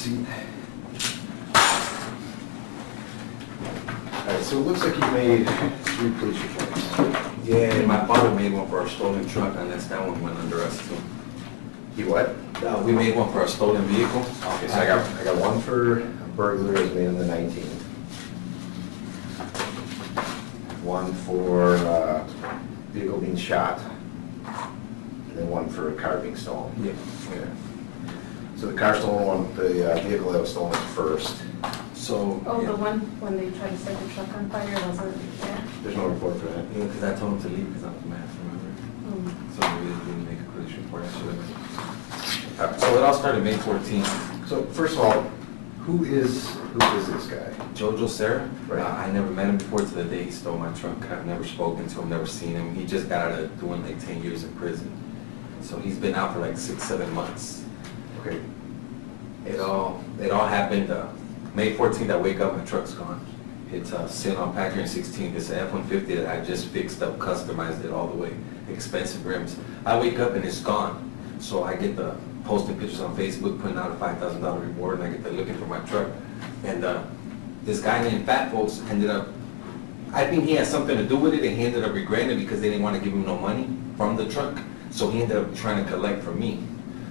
seat. Alright, so it looks like you made 3 police reports. Yeah, my father made one for a stolen truck, and that one went under us too. He what? We made one for a stolen vehicle. Okay, so I got one for a burglary that was made on the 19th. One for vehicle being shot. And then one for a car being stolen. Yeah. Yeah. So the car stolen one, the vehicle that was stolen was first. So. Oh, yeah. the one when they tried to set the truck on fire wasn't there? There's no report for that. Yeah, because I told him to leave because I was mad, remember? Mm. So we didn't make a police report. I should have. So it all started May 14th. So first of all, who is this guy? Jojo Sarah, Right. I never met him before to the day he stole my truck. I've never spoken to him, never seen him. He just got out of doing like 10 years in prison. So he's been out for like 6-7 months. Okay. It all happened, May 14th, I wake up, my truck's gone. It's sitting on Packer and 16th. It's an F-150 that I just fixed up, customized it all the way. Expensive rims. I wake up and it's gone. So I get the posting pictures on Facebook, putting out a $5,000 reward, and I get to looking for my truck. And this guy named Fat Folks ended up, I think he had something to do with it, and he ended up regretting it because they didn't want to give him no money from the truck. So he ended up trying to collect from me.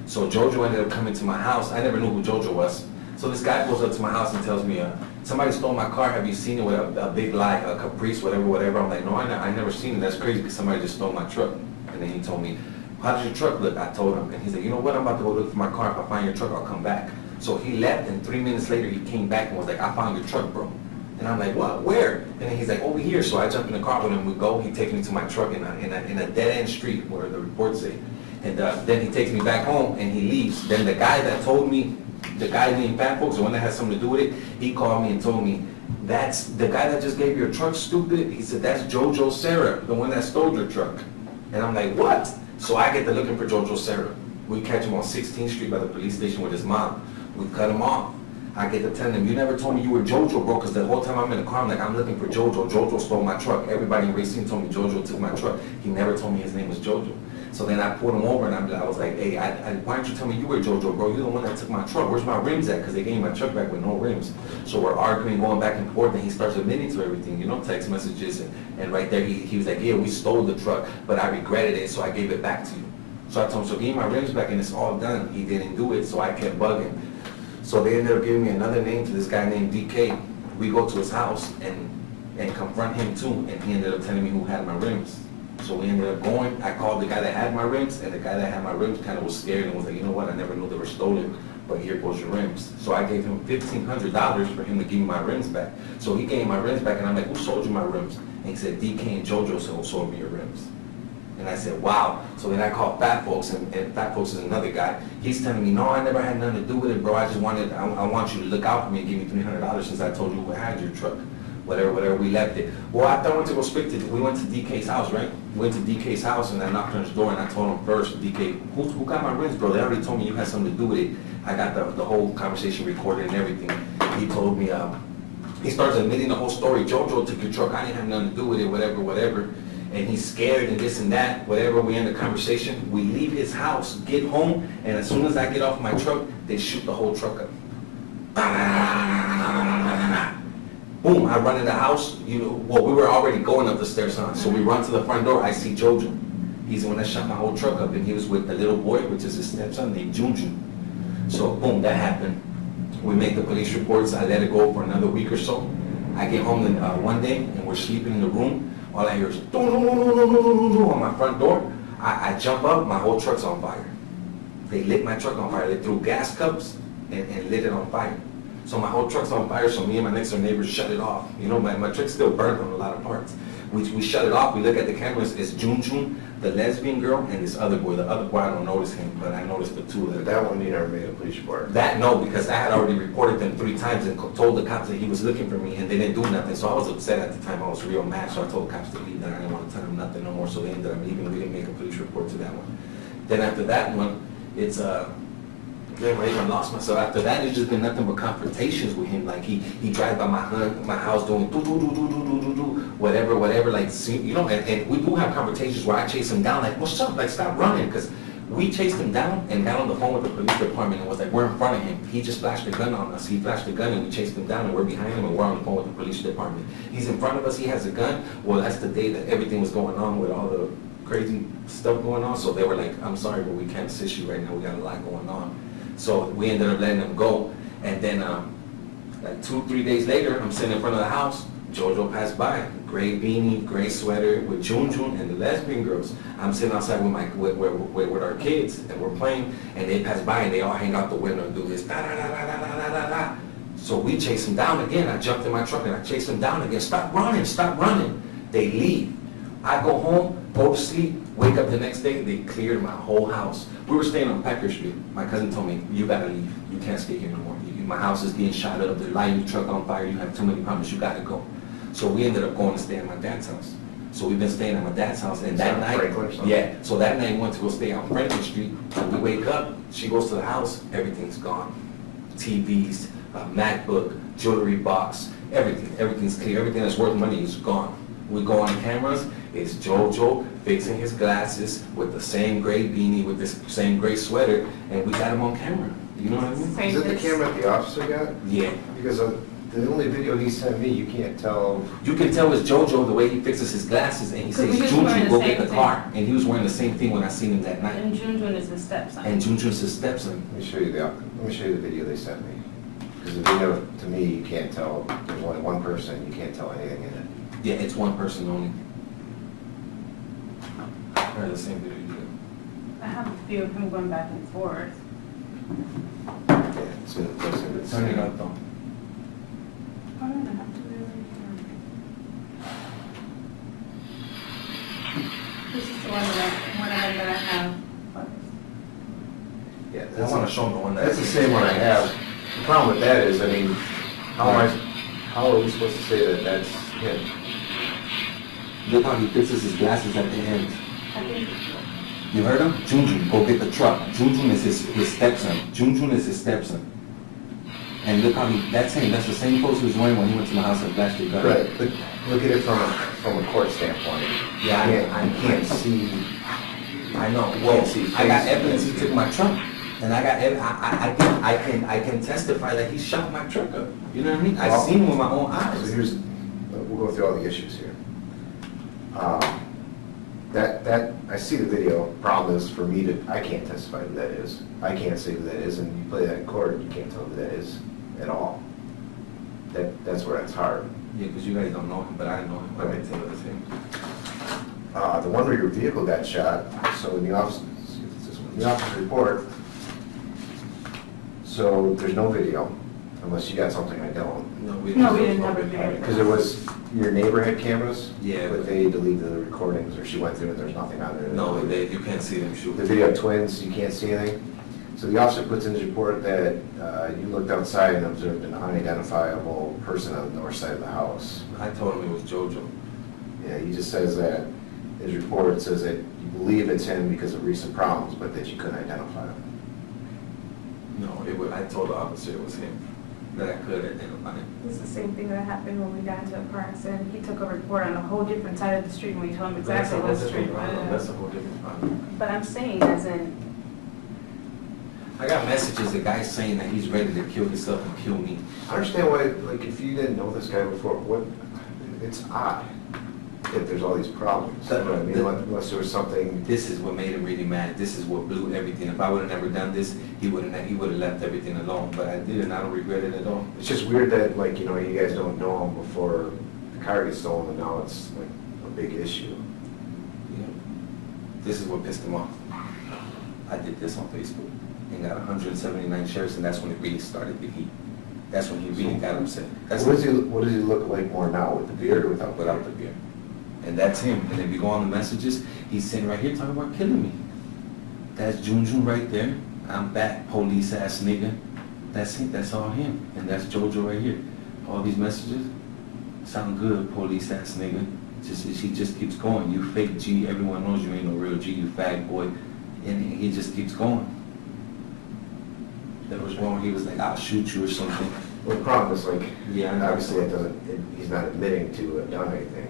So Jojo ended up coming to my house. I never knew who Jojo was. So this guy pulls up to my house and tells me, somebody stole my car. Have you seen it with a big lie, a Caprice, whatever. I'm like, no, I never seen it. That's crazy because somebody just stole my truck. And then he told me, how does your truck look? I told him. And he's like, you know what? I'm about to go look for my car. If I find your truck, I'll come back. So he left, and 3 minutes later, he came back and was like, I found your truck, bro. And I'm like, what? Where? And then he's like, over here. So I jump in the car with him. We go. He takes me to my truck in a dead-end street where the reports say. And then he takes me back home, and he leaves. Then the guy that told me, the guy named Fat Folks, the one that has something to do with it, he called me and told me, that's the guy that just gave you your truck, stupid. He said, that's Jojo Sarah, the one that stole your truck. And I'm like, what? So I get to looking for Jojo Sarah. We catch him on 16th Street by the police station with his mom. We cut him off. I get to tell him, you never told me you were Jojo, bro, because the whole time I'm in the car, I'm like, I'm looking for Jojo. Jojo stole my truck. Everybody in Racine told me Jojo took my truck. He never told me his name was Jojo. So then I pulled him over and I was like, hey, why didn't you tell me you were Jojo, bro? You're the one that took my truck. Where's my rims at? Because they gave me my truck back with no rims. So we're arguing, going back and forth, and he starts admitting to everything, text messages. And right there, he was like, yeah, we stole the truck, but I regretted it, so I gave it back to you. So I told him, so give me my rims back, and it's all done. He didn't do it, so I kept bugging. So they ended up giving me another name to this guy named DK. We go to his house and confront him too, and he ended up telling me who had my rims. So we ended up going. I called the guy that had my rims, and the guy that had my rims kind of was scared and was like, you know what, I never knew they were stolen, but here goes your rims. So I gave him $1,500 for him to give me my rims back. So he gave me my rims back, and I'm like, who sold you my rims? And he said, DK and Jojo sold me your rims. And I said, wow. So then I called Fat Folks, and Fat Folks is another guy. He's telling me, no, I never had nothing to do with it, bro. I just wanted, I want you to look out for me and give me $300 since I told you who had your truck. Whatever, we left it. Well, after I went to go speak to, we went to DK's house, right? We went to DK's house, and I knocked on his door, and I told him first, DK, who got my rims, bro? They already told me you had something to do with it. I got the whole conversation recorded and everything. He told me, he starts admitting the whole story. Jojo took your truck. I didn't have nothing to do with it, whatever. And he's scared and this and that, whatever. We end the conversation. We leave his house, get home, and as soon as I get off my truck, they shoot the whole truck up. Boom, I run in the house, we were already going up the stairs, huh? So we run to the front door, I see Jojo. He's the one that shot my whole truck up, and he was with the little boy, which is his stepson, named Junjun. So boom, that happened. We make the police reports, I let it go for another week or so. I get home one day, and we're sleeping in the room. All I hear is, on my front door. I jump up, my whole truck's on fire. They lit my truck on fire. They threw gas cups and lit it on fire. So my whole truck's on fire, so me and my next door neighbors shut it off. My truck's still burnt on a lot of parts. We shut it off, we look at the cameras, it's Junjun, the lesbian girl, and this other boy. The other boy, I don't notice him, but I noticed the two of them. That one you never made a police report? That, no, because I had already reported them 3 times and told the cops that he was looking for me, and they didn't do nothing. So I was upset at the time, I was real mad, so I told the cops to leave, that I didn't want to tell them nothing no more, so they ended up leaving. We didn't make a police report to that one. Then after that one, it's I even lost myself. After that, it's just been nothing but confrontations with him. Like he drives by my house doing whatever. Like and we do have confrontations where I chase him down. Like, what's up? Like, stop running, because We chased him down and got on the phone with the police department and was like, we're in front of him. He just flashed a gun on us. He flashed a gun and we chased him down and we're behind him and we're on the phone with the police department. He's in front of us, he has a gun. Well, that's the day that everything was going on with all the crazy stuff going on. So they were like, I'm sorry, but we can't assist you right now. We got a lot going on. So we ended up letting him go. And then like 2-3 days later, I'm sitting in front of the house. Jojo passed by, gray beanie, gray sweater with Jun and the lesbian girls. I'm sitting outside with our kids and we're playing, and they pass by and they all hang out the window and do this da da da da da da da da. So we chase them down again. I jumped in my truck and I chased them down again. Stop running, stop running. They leave. I go home, go to sleep, wake up the next day, they cleared my whole house. We were staying on Packer Street. My cousin told me, you gotta leave. You can't stay here no more. My house is getting shot up, they're lighting your truck on fire, you have too many problems, you gotta go. So we ended up going to stay at my dad's house. So we've been staying at my dad's house, and that night, yeah, so that night we went to go stay on Franklin Street, and we wake up, she goes to the house, everything's gone. TVs, a MacBook, jewelry box, everything's clear, everything that's worth money is gone. We go on cameras, it's Jojo fixing his glasses with the same gray beanie, with this same gray sweater, and we got him on camera. You know what I mean? Is it the camera the officer got? Yeah. Because the only video he sent me, you can't tell. You can tell it's Jojo the way he fixes his glasses, and he says, Because he was wearing Junjun, the go get same the car. And he was wearing the same thing when I seen him that night. And Junjun is his stepson. And Junjun's his stepson. Let me show you the video they sent me. Because the video, to me, you can't tell, there's only one person, you can't tell anything in it. Yeah, it's one person only. Or the same video you I have a few of him going back and forth. Yeah, it's in the did. Turn it up though. I don't know, I have to really, This is the one of them that I have. Yeah, I that's want to show him the one that. That's the same one I have. The problem with that is, I mean, how are we supposed to say that that's him? Look how he fixes his glasses at the end. I think You heard him? Junjun, go get the truck. Junjun is his stepson. Junjun is his stepson. And look how that's him. That's the same clothes he was wearing when he went to my house and flashed the gun. Right, but look at it from a court standpoint. Yeah, I can't see. I know. You Well, can't see I got faces. evidence he took my truck, and I got I can testify that he shot my truck up. You know what I mean? I Well, seen him with my own So eyes. here's, we'll go through all the issues here. I see the video. Problem is, for me I can't testify who that is. I can't say who that is, and you play that in court, you can't tell who that is at all. That's where it's hard. Yeah, because you guys don't know him, but I know him. I can tell it's him. The one where your vehicle got shot, so in the office, in the office report, so there's no video, unless you got something I don't. No, No, we didn't have a video. Because it was, your neighbor had cameras? Yeah. But they deleted the recordings, or she went through and there's nothing on there. No, you can't see them shoot. The video of twins, you can't see anything. So the officer puts in his report that you looked outside and observed an unidentifiable person on the north side of the house. I told him it was Jojo. Yeah, he just says that, his report says that you believe it's him because of recent problems, but that you couldn't identify him. No, I told the officer it was him, that I could identify him. It's the same thing that happened when we got into a car accident. He took a report on a whole different side of the street when we told him exactly what street. That's a whole different problem. But I'm saying as in, I got messages, the guy saying that he's ready to kill himself and kill me. I understand why, like, if you didn't know this guy before, it's odd that there's all these problems. You know what I mean? Unless there was something. This is what made him really mad. This is what blew everything. If I would have never done this, he would have left everything alone. But I did, and I don't regret it at all. It's just weird that, like, you know, you guys don't know him before the car gets stolen, and now it's like a big issue. You know, this is what pissed him off. I did this on Facebook and got 179 shares, and that's when it really started the heat. That's when he really got upset. What does he look like more now, with the beard or without? Without the beard. And that's him. And if you go on the messages, he's sitting right here talking about killing me. That's Junjun right there. I'm back, police ass nigga. That's it. That's all him. And that's Jojo right here. All these messages sound good, police ass nigga. He just keeps going. You fake G. Everyone knows you ain't no real G. You fag boy. And he just keeps going. There was one where he was like, I'll shoot you or something. Well, the problem is, like, Yeah, I know. obviously he's not admitting to have done anything.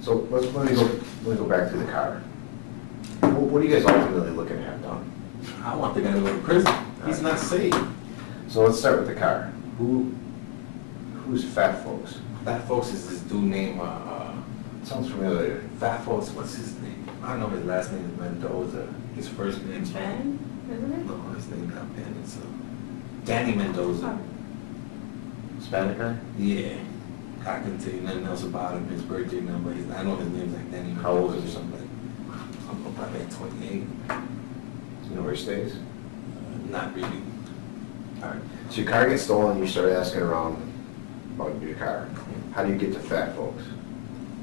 So let me go back to the car. What are you guys ultimately looking to have done? I want the guy to go to prison. He's not safe. So let's start with the car. Who's Fat Folks? Fat Folks is this dude named, Sounds familiar. Fat Folks, what's his name? I don't know his last name is Mendoza. His first name's Ben, isn't it? No, his name's not Ben, it's Danny Mendoza. Hispanic guy? Yeah. I can tell you nothing else about him, his birthday number, I know his name's like Danny Mendoza. How old is or he? something like, I'm probably like 28. You know where he stays? Not really. Alright. So your car gets stolen, you start asking around about your car. How do you get to Fat Folks?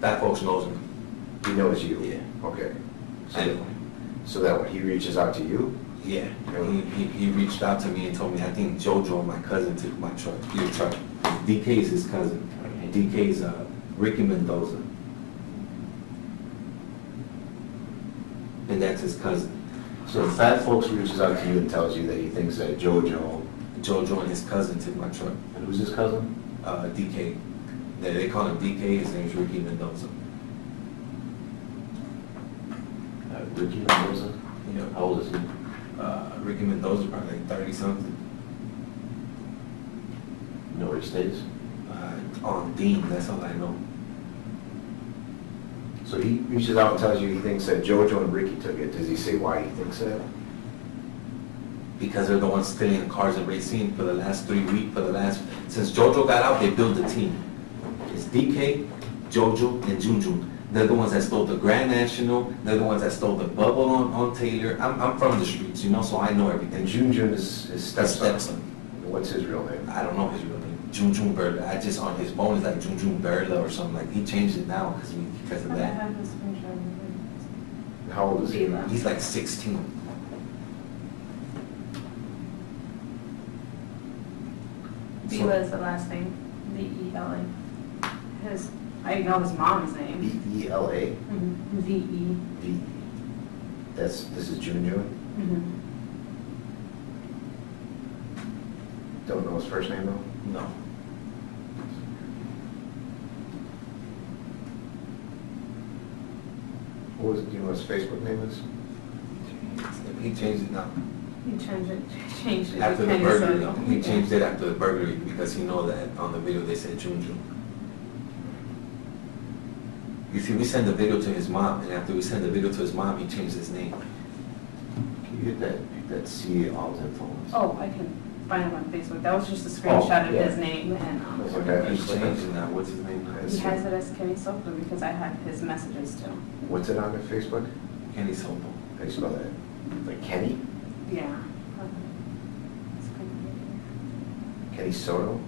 Fat Folks knows him. He knows you? Yeah. Okay. So, Anyway. so that when he reaches out to you? Yeah, he reached out to me and told me, I think Jojo, my cousin, took my truck, your truck. DK is his cousin. DK's Ricky Mendoza. And that's his cousin. So Fat Folks reaches out to you and tells you that he thinks that Jojo, Jojo and his cousin took my truck. and who's his cousin? DK. They call him DK, his name's Ricky Mendoza. Ricky Mendoza? Yeah. How old is he? Ricky Mendoza probably like 30 something. You know where he stays? On Dean, that's all I know. So he reaches out and tells you he thinks that Jojo and Ricky took it. Does he say why he thinks that? Because they're the ones stealing the cars in Racine for the last 3 weeks, since Jojo got out, they built a team. It's DK, Jojo, and Junjun. They're the ones that stole the Grand National, they're the ones that stole the bubble on Taylor. I'm from the streets, you know, so I know everything. And Junjun is his His stepson. stepson. What's his real name? I don't know his real name. Junjun Berla. I just, on his phone, it's like Junjun Berla or something, like, he changed it now because of I that. have this screenshot of How old is he? Vila. He's like 16. it. Vila is the last name, V-E-L-A. I know his mom's name. V-E-L-A? V-E. V. This is Junjun? Don't know his first name though? No. What was it, do you know what his Facebook name is? He changed it now. He changed it. After the Kenny burglary, Soto. he changed it after the burglary because he know that on the video they said Junjun. You see, we send the video to his mom, and after we send the video to his mom, he changed his name. Can you hit that C all his info? Oh, I can find him on Facebook. That was just a screenshot of yeah. his name and, That's okay. He's changed it now. What's his name now? he has it as Kenny Soto because I had his messages too. What's it on their Facebook? Kenny Soto. How do you spell that? Like Kenny? Yeah. Kenny Soto?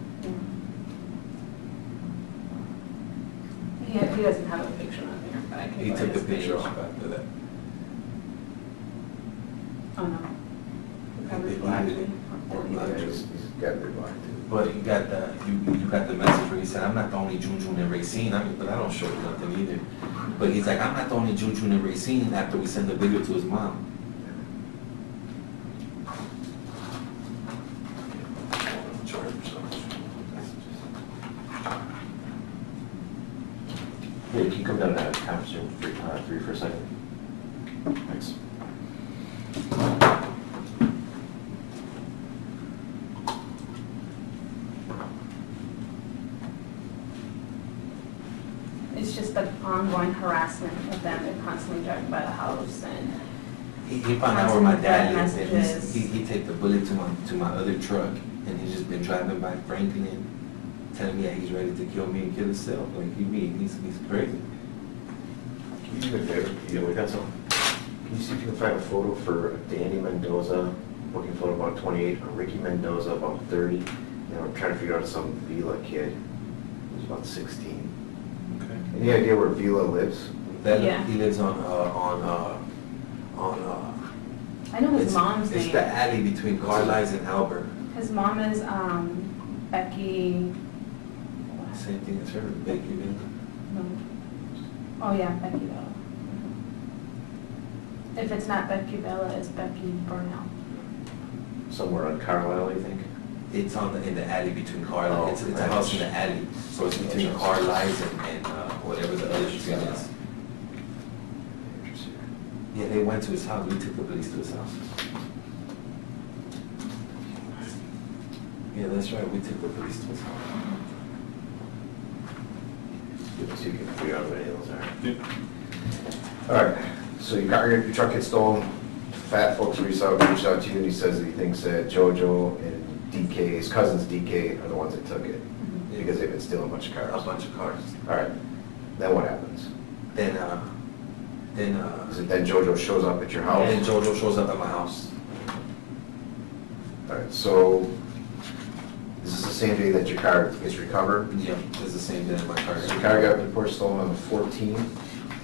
He doesn't have a picture on there, but I can. He go to took the his picture page. off after that. Oh, no. He probably He blocked deleted me. it. Or Blocked deleted you. it. He's got to be blocked too. But you got the message where he said, I'm not the only Junjun in Racine. I mean, but I don't show you nothing either. But he's like, I'm not the only Junjun in Racine after we send the video to his mom. Hey, can you come down to that conference room three for a second? Thanks. It's just the ongoing harassment of them. They're constantly driving by the house and. He found out where my dad lives, and Messages. he take the bullet to my other truck, and he's just been driving by Franklin, telling me that he's ready to kill me and kill himself. Like he's crazy. Can you do me a favor? Yeah, we got some. Can you see if you can find a photo for Danny Mendoza, booking photo about 28, or Ricky Mendoza about 30? You know, I'm trying to figure out some Vila kid who's about 16. Okay. Any idea where Vila lives? Yeah. He lives on I know his it's- mom's It's name. the alley between Carlisle and Albert. His mom is, Becky. Same thing as her, Becky Villa. No. Oh, yeah, Becky Bella. If it's not Becky Bella, it's Becky Burnell. Somewhere on Carlisle, you think? It's in the alley between Carlisle. Oh, It's a right. house in the alley, so it's between Carlisle and whatever the other street is. Interesting. Yeah, they went to his house. We took the police to his house. Yeah, that's right. We took the police to his house. So you can figure out what any of those are. All right, so your truck gets stolen. Fat folks reached out to you, and he says that he thinks that JoJo and DK, his cousins DK, are the ones that took it because they've been stealing a bunch of cars. A bunch of cars. All right, then what happens? Then Is it then JoJo shows up at your house? then JoJo shows up at my house. All right, so this is the same day that your car gets recovered. Yep, it's the same day in my car. So your car got reported stolen on the 14th,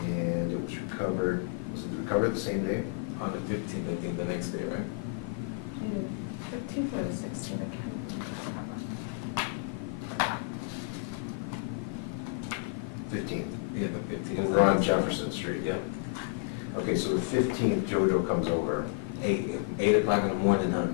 and it was recovered, was it recovered the same day? On the 15th, I think, the next day, right? 15th or the 16th, I can't remember. 15th. Yeah, the 15th. Over on Jefferson Street. Yep. Okay, so the 15th, JoJo comes over, 8 o'clock in the morning, huh?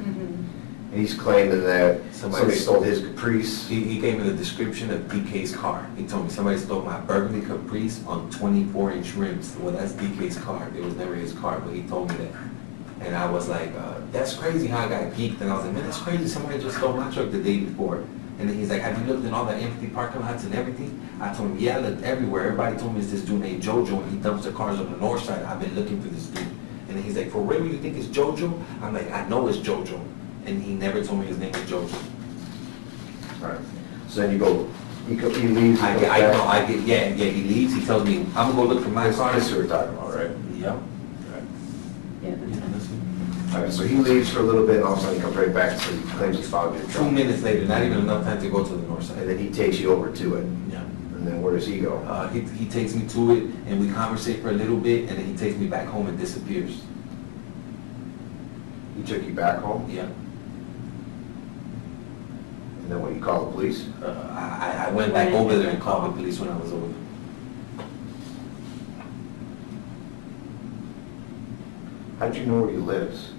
and he's claiming that somebody stole his Caprice. He gave me the description of DK's car. He told me somebody stole my burgundy Caprice on 24-inch rims. Well, that's DK's car. It was never his car, but he told me that. And I was like, that's crazy how I got geeked. And I was like, man, that's crazy. Somebody just stole my truck the day before. And then he's like, have you looked in all the empty parking lots and everything? I told him, yeah, I looked everywhere. Everybody told me it's this dude named JoJo, and he dumps the cars on the north side. I've been looking for this dude. And then he's like, for real, you think it's JoJo? I'm like, I know it's JoJo. And he never told me his name was JoJo. All right, so then you go, he leaves. I get, yeah, he leaves. He tells me, I'm gonna go look for my car. This is what we're talking about, right? Yep. Yeah, the 10th. All right, so he leaves for a little bit, and all of a sudden he comes right back, and so he claims he followed your 2 truck. minutes later, not even enough time to go to the north And side. then he takes you over to it, Yeah. and then where does he go? He takes me to it, and we conversate for a little bit, and then he takes me back home and disappears. He took you back home, Yeah. and then when you call the police? I went back over there and called the police when I was over there. How did you know where he lives?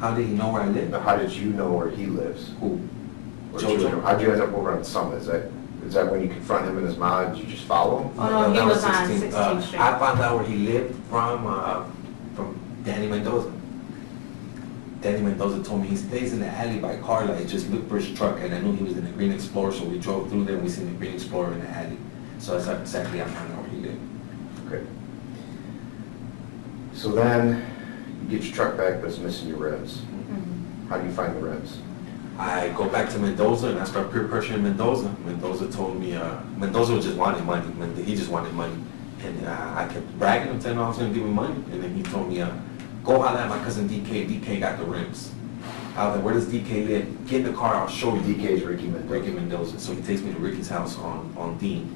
How did he know where I live? How did you know where he lives? Who? Or JoJo. How'd you end up over on Summit? Is that when you confront him and his mom, did you just follow him? Oh, no, he That was on 16th. 16th Street. I found out where he lived from Danny Mendoza. Danny Mendoza told me he stays in the alley by car light, just look for his truck, and I knew he was in the Green Explorer, so we drove through there and we seen the Green Explorer in the alley. So that's exactly how I found out where he lived. Okay. So then, you get your truck back, but it's missing your rims. How do you find the rims? I go back to Mendoza and I start peer pressuring Mendoza. Mendoza told me, Mendoza just wanted money. He just wanted money. And I kept bragging him, telling him I was going to give him money. And then he told me, go holler at my cousin DK. DK got the rims. I was like, where does DK live? Get in the car, I'll show you. DK's Ricky Mendoza. Ricky Mendoza. So he takes me to Ricky's house on Dean.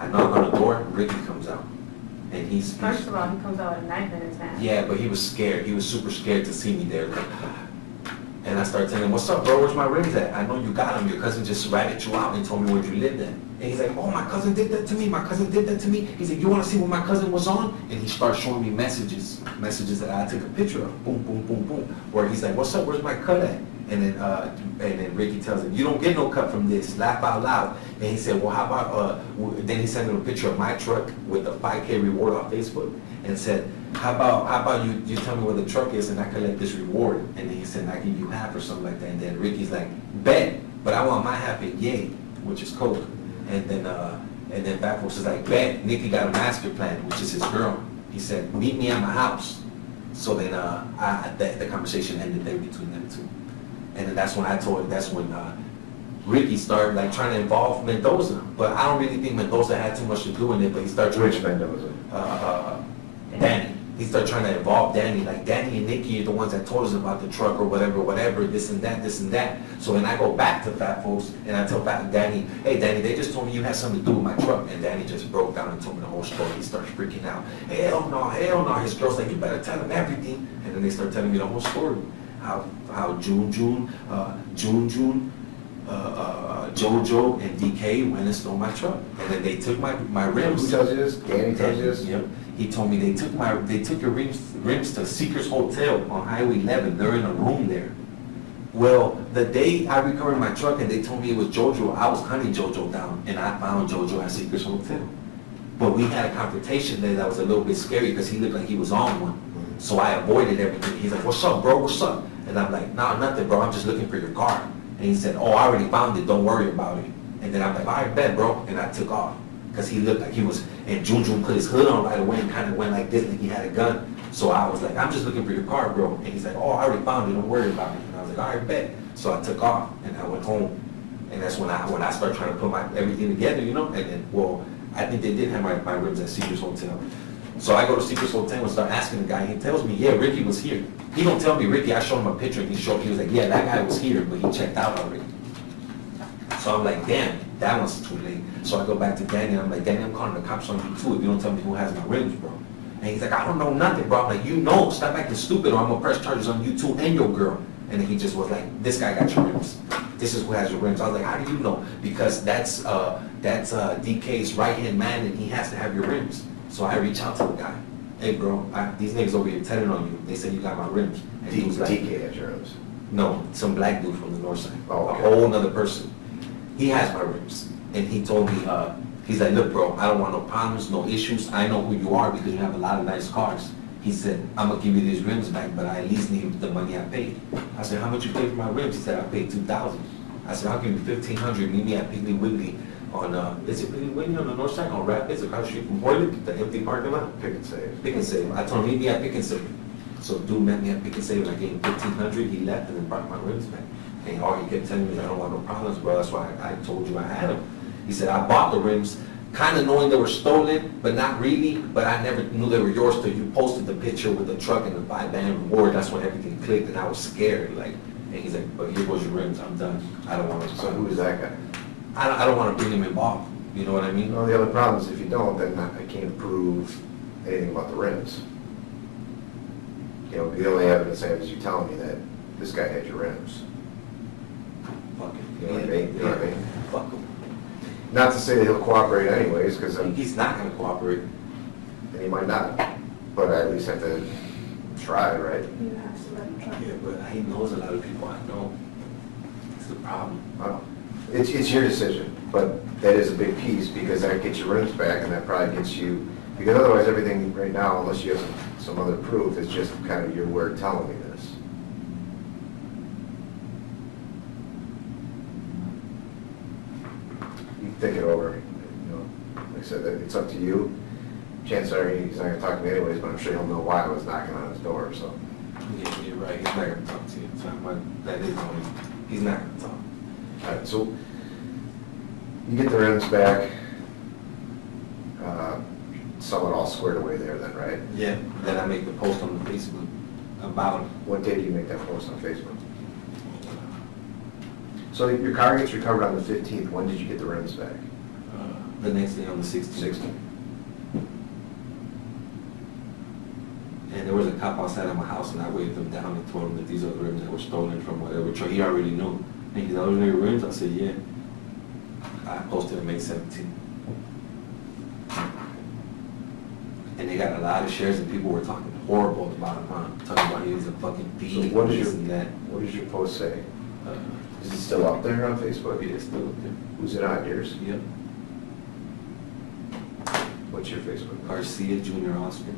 I knock on the door, Ricky comes out. And he's First of all, he comes out with a knife in his hand. yeah, but he was scared. He was super scared to see me there. Like, and I started telling him, what's up, bro? Where's my rims at? I know you got them. Your cousin just ratted you out and told me where you lived at. And he's like, oh, my cousin did that to me. My cousin did that to me. He's like, you want to see what my cousin was on? And he starts showing me messages that I took a picture of. Boom, boom, boom, boom. Where he's like, what's up? Where's my cut at? And then Ricky tells him, you don't get no cut from this. Laugh out loud. And he said, well, how about, then he sent him a picture of my truck with a 5K reward on Facebook and said, how about you tell me where the truck is and I collect this reward? And then he said, I give you half or something like that. And then Ricky's like, bet, but I want my half in yay, which is coke. And then Backwards was like, bet, Nicky got a master plan, which is his girl. He said, meet me at my house. So then the conversation ended there between them two. And then that's when Ricky started like trying to involve Mendoza. But I don't really think Mendoza had too much to do in it, but he started trying Which Mendoza? Danny. He started trying to involve Danny. Like, Danny and Nicky are the ones that told us about the truck or whatever, this and that. So then I go back to Fat Folks and I tell Danny, hey, Danny, they just told me you had something to do with my truck. And Danny just broke down and told me the whole story. He starts freaking out. Hell no. His girl's like, you better tell him everything. And then they start telling me the whole story. How June, JoJo and DK went and stole my truck. And then they took my rims. Who tells you this? Danny tells you this? Yep. He told me they took your rims to Seekers Hotel on Highway 11. They're in a room there. Well, the day I recovered my truck and they told me it was JoJo, I was hunting JoJo down and I found JoJo at Seekers Hotel. But we had a confrontation there that was a little bit scary because he looked like he was on one. So I avoided everything. He's like, what's up, bro? What's up? And I'm like, nah, nothing, bro. I'm just looking for your car. And he said, oh, I already found it. Don't worry about it. And then I'm like, all right, bet, bro. And I took off because he looked like he was, and Junjun put his hood on right away and kind of went like this, like he had a gun. So I was like, I'm just looking for your car, bro. And he's like, oh, I already found it. Don't worry about it. And I was like, all right, bet. So I took off and I went home. And that's when I started trying to put everything together, you know? And then, well, I think they did have my ribs at Caesar's Hotel. So I go to Caesar's Hotel and start asking the guy. He tells me, yeah, Ricky was here. He don't tell me Ricky. I showed him a picture and he was like, yeah, that guy was here, but he checked out already. So I'm like, damn, that one's too late. So I go back to Danny and I'm like, Danny, I'm calling the cops on you too if you don't tell me who has my rims, bro. And he's like, I don't know nothing, bro. I'm like, you know, stop acting stupid or I'm gonna press charges on you too and your girl. And then he just was like, this guy got your rims. This is who has your rims. I was like, how do you know? Because that's DK's right-hand man and he has to have your rims. So I reach out to the guy. Hey, bro, these niggas over here telling on you. They said you got my rims. And he was like, DK has your rims? No, some black dude from the north side. Oh, okay. A whole nother person. He has my rims. And he told me, he's like, look, bro, I don't want no problems, no issues. I know who you are because you have a lot of nice cars. He said, I'm gonna give you these rims back, but I at least need the money I paid. I said, how much you paid for my rims? He said, I paid $2,000. I said, I'll give you $1,500. Meet me at Piggly Wiggly on, is it Piggly Wiggly on the north side? On Rapids, across the street from Boylan, the empty parking lot? Pick and save. Pick and Save. I told him, meet me at Pick and Save. So dude met me at Pick and Save, and I gave him $1,500. He left and then brought my rims back. And all he kept telling me is, I don't want no problems, bro. That's why I told you I had them. He said, I bought the rims, kind of knowing they were stolen, but not really. But I never knew they were yours till you posted the picture with the truck and the 5-band reward. That's when everything clicked, and I was scared. Like, and he's like, but here goes your rims. I'm done. I don't want to. So who is that guy? I don't want to bring him involved. You know what I mean? Well, the other problem is if you don't, then I can't prove anything about the rims. You know, the only evidence I have is you telling me that this guy had your rims. Fuck it. You know what I mean? You know what I mean? Fuck him. Not to say that he'll cooperate anyways, because He's not gonna cooperate. he might not, but I at least have to try, right? You have to let him try. Yeah, but he knows a lot of people I know. It's the problem. Well, it's your decision, but that is a big piece, because that gets your rims back, and that probably gets you, because otherwise everything right now, unless you have some other proof, is just kind of your word telling me this. You can think it over, you know, like I said, it's up to you. Chances are he's not gonna talk to me anyways, but I'm sure he'll know why I was knocking on his door, so. Yeah, you're right. He's not gonna talk to you. So that is only, he's not gonna talk. All right, so you get the rims back, somewhat all squared away there then, right? Yeah. Then I make the post on the Facebook about What day do you make that post on Facebook? So your car gets recovered on the 15th, when did you get the rims back? the next day on the 16th. 16th. And there was a cop outside of my house, and I waved him down and told him that these are the rims that were stolen from whatever truck. He already knew. And he's like, those are your rims? I said, yeah. I posted it May 17th. And they got a lot of shares, and people were talking horrible about him, talking about he was a fucking So thief, what this does and that. your post say? Uh, Is it still up there on Facebook? It is still up there. Who's it on, yours? Yep. What's your Facebook? Garcia Jr. Oscar.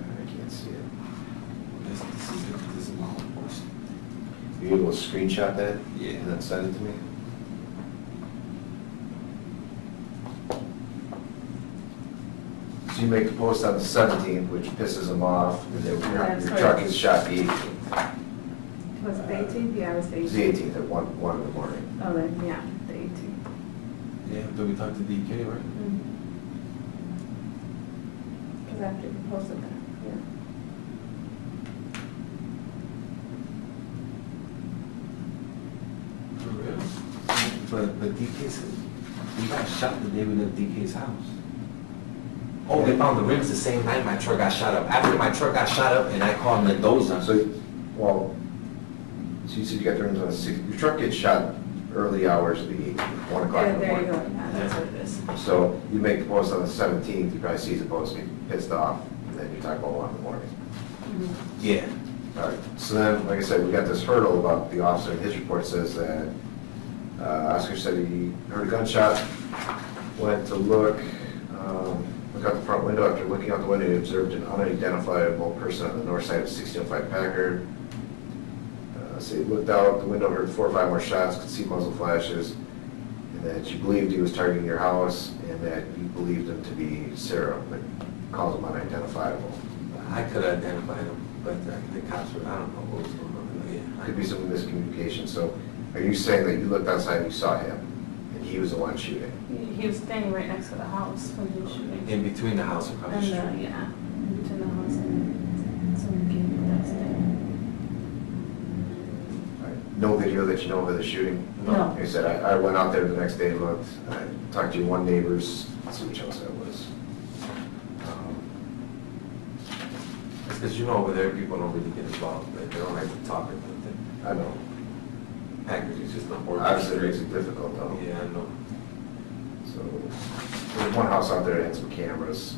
I can't see it. This is my own post. You able to screenshot that? Yeah. And then send it to me? So you make the post on the 17th, which pisses them off, and then Yeah, your sorry. truck is shot the 18th. Was it the 18th? Yeah, it was the It was 18th. the 18th at 1 in the morning. Oh, then, yeah, the 18th. Yeah, but we talked to DK, right? Because after you posted that, yeah. For real? But DK said, we got shot the day we left DK's house. Oh, they found the rims the same night my truck got shot up. After my truck got shot up and I called Mendoza. So, well, so you said you got the rims on the 16th. Your truck gets shot early hours of the 18th, 1 o'clock Yeah, in the there you morning. go, yeah, that's what it is. So you make the post on the 17th, you probably sees the post, get pissed off, and then you talk about 1 in the morning. Mhm. Yeah. All right, so then, like I said, we got this hurdle about the officer, his report says that Oscar said he heard a gunshot, went to look out the front window. After looking out the window, he observed an unidentifiable person on the north side of 1605 Packard. So he looked out the window, heard 4 or 5 more shots, could see muzzle flashes, and that you believed he was targeting your house, and that you believed him to be Sarah, but calls him unidentifiable. I could have identified him, but the cops were, I don't know what was going on. Yeah. Could be some miscommunication. So are you saying that you looked outside and you saw him, and he was the one shooting? He was standing right next to the house when he was shooting. In between the house across the And, street. yeah, in between the house and some gate that's there. All right. No video that you know of the shooting? No. Like I said, I went out there the next day, looked, I talked to one neighbors, let's see which house that was. It's because you know over there, people don't really get involved, but they don't like to talk or nothing. I know, Package is just not working. obviously it makes it difficult though. Yeah, I know. So, there's one house out there that had some cameras,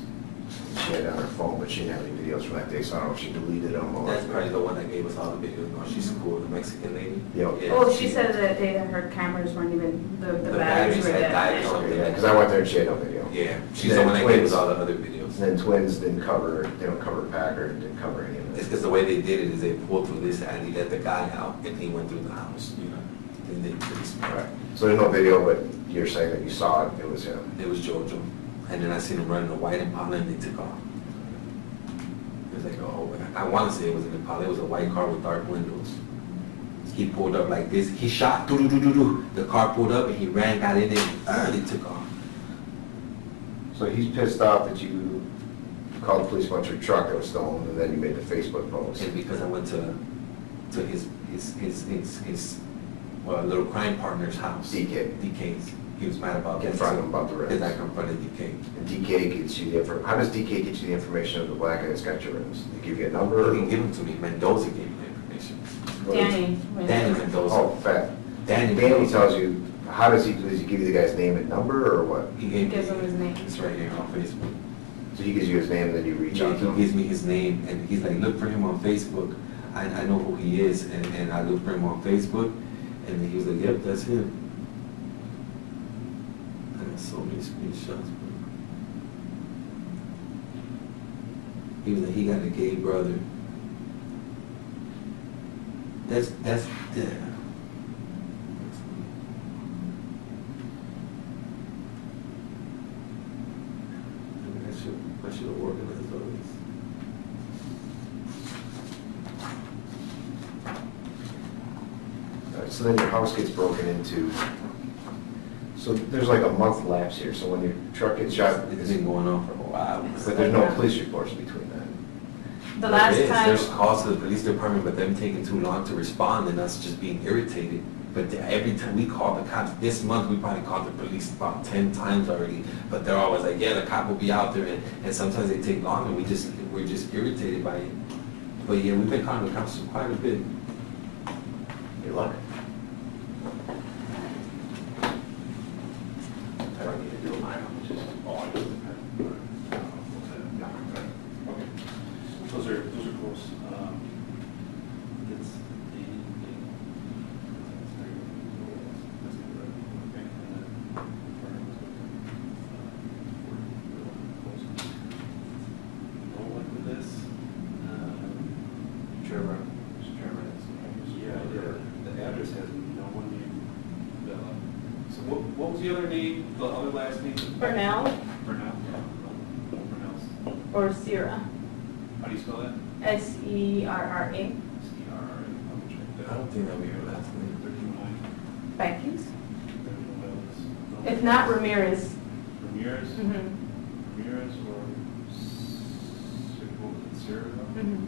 she had it on her phone, but she didn't have any videos from that day, so I don't know if she deleted them or. That's probably the one that gave us all the videos. No, she's cool, the Mexican lady. Yeah. Oh, she said that day that her cameras weren't even, the The batteries batteries were had dead. died or something. Okay, yeah, because I went there and she had no video. Yeah, she's the one that gave us all the other videos. And then Twins didn't cover, they don't cover Packard, didn't cover any of It's it. because the way they did it is they pulled through this and he let the guy out and he went through the house, you know. And they pretty smart. Right. So there's no video, but you're saying that you saw it, it was him. It was Jojo. And then I seen him running a white Impala and they took off. It was like, oh, I want to say it was an Impala. It was a white car with dark windows. He pulled up like this. He shot, doo-doo-doo-doo-doo. The car pulled up and he ran, got in it, and they took off. So he's pissed off that you called the police about your truck that was stolen, and then you made the Facebook post. And because I went to his little crime partner's house. DK. DK's. He was mad about Confronted him about the rims. Because I confronted DK. And DK gets you the how does DK get you the information of the black guy that's got your rims? They give you a number? He didn't give them to me. Mendoza gave me the information. Danny. Danny Mendoza. Oh, fat. Danny Danny Mendoza. tells you, how does he give you the guy's name and number, or what? He He gives him his name. It's right here on Facebook. So he gives you his name, and then you reach Yeah, out to he him? gives me his name and he's like, look for him on Facebook. I know who he is and I looked for him on Facebook and he was like, yep, that's him. I got so many screenshots. Bro. He was like, he got a gay brother. That's yeah. I should have organized all this. All right, so then your house gets broken into. So there's like a month lapse here, so when your truck gets shot, It's been going on for a while. but there's no police reports between that. The last There is. time, There's calls to the police department, but them taking too long to respond and us just being irritated. But every time we call the cops, this month we probably called the police about 10 times already. But they're always like, yeah, the cop will be out there, and sometimes they take long, and we're just irritated by it. But yeah, we've been calling the cops quite a bit. Good luck. I don't need to do mine, I'm just, Oh, I do. Okay. Those are close. It's with this. Trevor. Yeah, the address has no one named Bella. So what was the other name, the other last name? Burnell Burnell. No Burnell's. or Sierra, How do you spell that? Serra, I I don't think that'll be her last name. Beckys. If not, Ramirez. Ramirez? Mhm. Ramirez or Sarah? Mhm.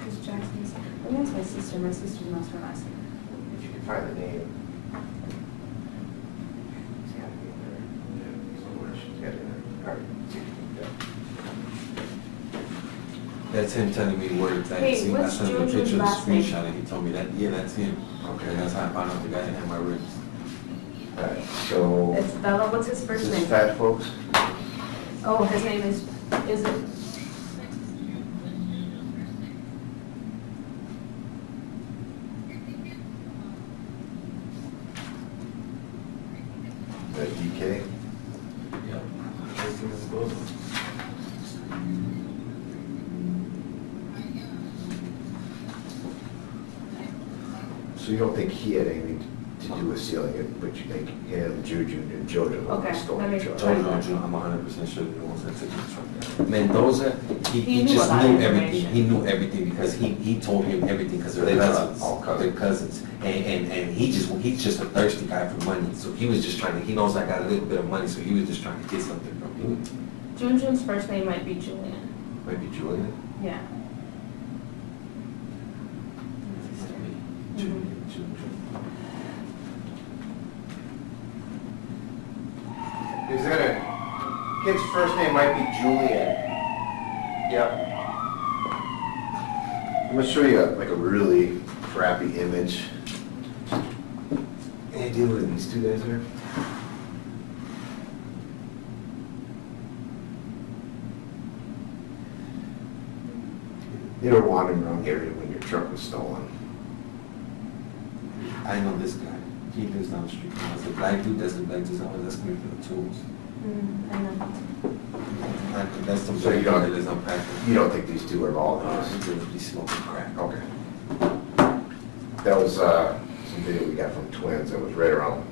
Chris Jackson's. I think it's my sister. My sister knows her last name. If you can find the name. It's gotta be in there. Yeah, somewhere. She's got it in there. All right. That's him telling me words. I Hey, seen, I what's sent him a George's picture of the last name? screenshot and he told me that, yeah, that's him. Okay. And that's how I found out the guy that had my ribs. Alright, so, It's Bella, what's his is first this name? fat, folks? Oh, his name is it? That DK? Yep. Everything is good. So you don't think he had anything to do with sealing it, but you think him, Juju, and Jojo Okay, stole let the me truck? try. I'm 100% sure the ones that took the truck. Mendoza, He he knew just a lot of knew everything. information. He knew everything because he told him everything because they're They're cousins. all cousins. They're cousins. And he's just a thirsty guy for money. So he was just trying to, he knows I got a little bit of money, so he was just trying to get something from me. Junjun's first name might be Julian. Maybe Julian? Yeah. Is that a, kid's first name might be Julian. Yep. I'm gonna show you like a really crappy image. Any idea who these two guys are? They were wandering around the area when your truck was stolen. I know this guy. He lives down the street. It's a black dude that's always asking me for the tools. I know. That's the So you black don't- dude that is unpacking. You don't think these two are involved in this? He's smoking crack. Okay. That was, some video we got from Twins, that was right around,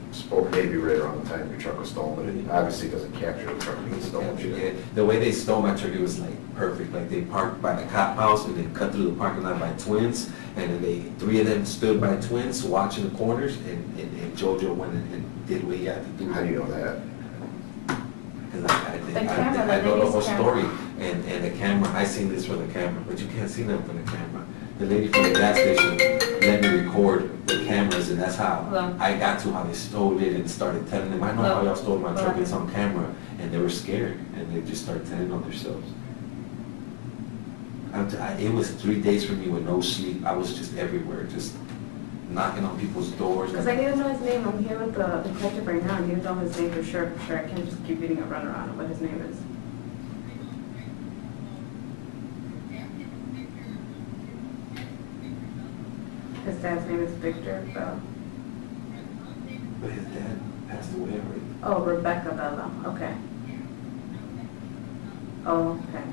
maybe right around the time your truck was stolen, but it obviously doesn't capture the truck being stolen. Yeah, the way they stole my truck, it was like perfect. Like they parked by the cop house and then cut through the parking lot by Twins. And then three of them stood by Twins watching the corners and Jojo went and did what he had to do. How do you know that? The camera, I the know the lady's whole camera. story, and the camera, I seen this from the camera, but you can't see them from the camera. The lady from the gas station let me record the cameras, and that's how Hello. I got to how they stole it and started telling them, I know how Hello. y'all stole my truck, Hello. it's on camera, and they were scared, and they just started telling on themselves. It was 3 days for me with no sleep, I was just everywhere, just knocking on people's doors. Because I need to know his name. I'm here with the detective right now. I need to know his name for sure. I can't just keep getting a runaround of what his name is. His dad's name is Victor Bell. But his dad passed away already. Oh, Rebecca Bella. Okay. Oh, okay.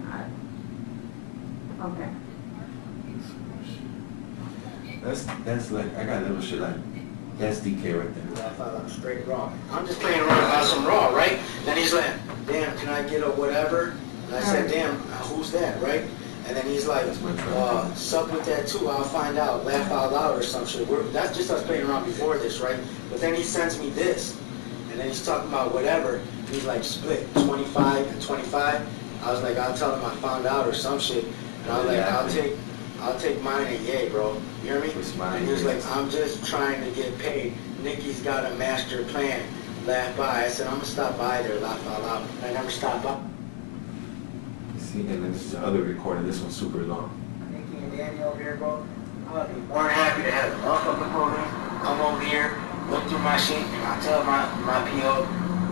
Okay. That's like, I got little shit like, that's DK right there. I thought I'm straight raw. I'm just playing around about some raw, right? Then he's like, damn, can I get a whatever? And I said, damn, who's that, right? And then he's like, That's my friend. suck with that too, I'll find out, laugh out loud or some shit. That's just us playing around before this, right? But then he sends me this, and then he's talking about whatever. He's like, split 25 and 25. I was like, I'll tell him I found out or some shit. And I was like, I'll take mine and yay, bro. You hear me? What's mine? And he was like, I'm just trying to get paid. Nikki's got a master plan. Laugh by. I said, I'm gonna stop by there, laugh out loud. I never stopped by. See, and then this is the other recording, this one's super long. Nikki and Danny over here, bro. I'll be more than happy to have them motherfucking program. Come over here, look through my sheet, and I'll tell my PO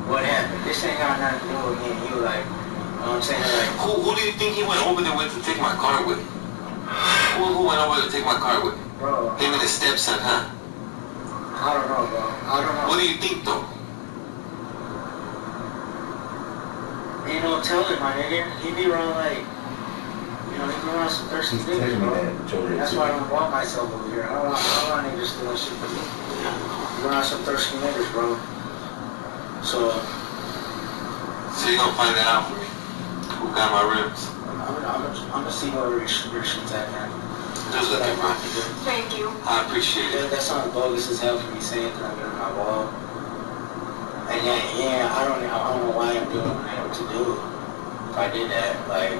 what happened. This ain't got nothing to do with me and you, like, you know what I'm saying? Like, Who do you think he went over there with to take my car with? Who went over there to take my car with? bro, Him and his stepson, huh? I don't know, bro. I don't know. What do you think, though? You know, tell him, my nigga. He be around like, you know, he be around some thirsty He's niggas, telling me bro. that, Joe. That's why I don't want myself over here. I don't want niggas doing shit for me. He be around some thirsty niggas, bro. So, So you gonna find that out for me? Who got my ribs? I'm gonna see where your shit's at, man. Just looking for it. Thank you. I appreciate it. That sounds bogus as hell for me saying that I'm getting my wall. And yeah, I don't know why I'm doing what I have to do. If I did that, like,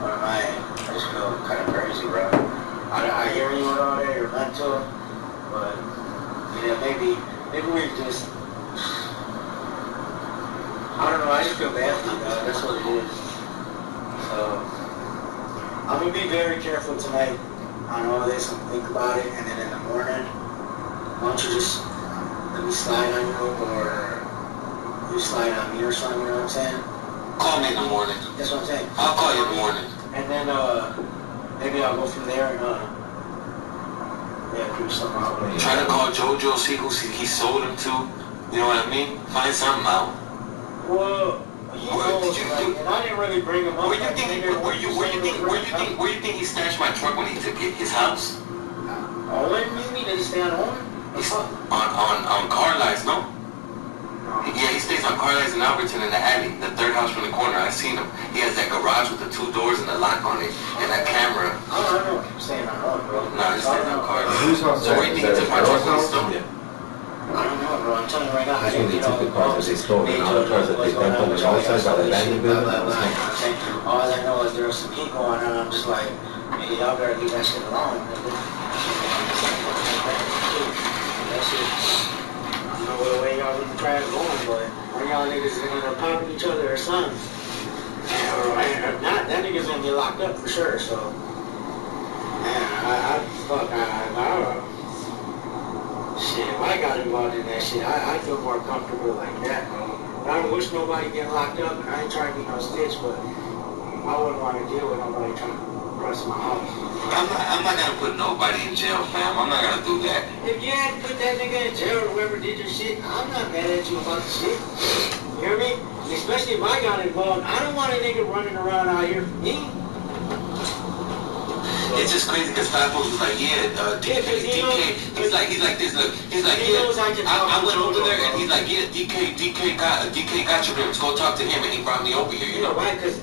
what am I just feel kind of crazy, bro. I hear you with all that, you're mental, but yeah, maybe we just, I don't know, I just feel bad for you, bro. That's what it is. So, I'm I'm gonna be very careful tonight on all this and think about it, and then in the morning, why don't you just let me slide on you, or you slide on me or something, you know what I'm saying? Call me in the morning. That's what I'm saying. I'll call you in the morning. And then, maybe I'll go from there and, yeah, figure something out. Try to call JoJo, see who he sold him to. You know what I mean? Find something out. Well, he knows, like, and I didn't really bring him up. Where you think he stashed my truck when he took his house? Owen, you mean, did he stay on Owen? He's on Carlisle, no? Yeah, he stays on Carlisle and Alberton in the alley, the third house from the corner. I seen him. He has that garage with the 2 doors and the lock on it, and that camera. I don't know if you're staying on Owen, bro. Nah, he stays on Carlisle. Whose house So where you think he took my truck when he stole it? I don't know, bro. I'm telling you right now. That's when they took the cars that they stole, and all the cars that they dumped on the outside by the abandoned building. I was like, All I know is there was some heat going on. I'm just like, hey, y'all better leave that shit alone. That shit, I don't know what way y'all really try to going, but one of y'all niggas is gonna popping each other or something. Or if not, that nigga's gonna get locked up for sure. So, man, shit, if I got involved in that shit, I feel more comfortable like that, bro. I don't wish nobody getting locked up, and I ain't trying to be no stitch, but I wouldn't want to deal with nobody trying to press my house. I'm not gonna put nobody in jail, fam. I'm not gonna do that. If you had to put that nigga in jail or whoever did your shit, I'm not mad at you about the shit. You hear me? Especially if I got involved. I don't want a nigga running around out here for me. It's just crazy because Fat Folks was like, yeah, DK, he's like this, look, he's like, He yeah, knows I can I talk went to over Jojo, there and bro. he's like, yeah, DK got your rims, go talk to him, and he brought me over here, You know why? Because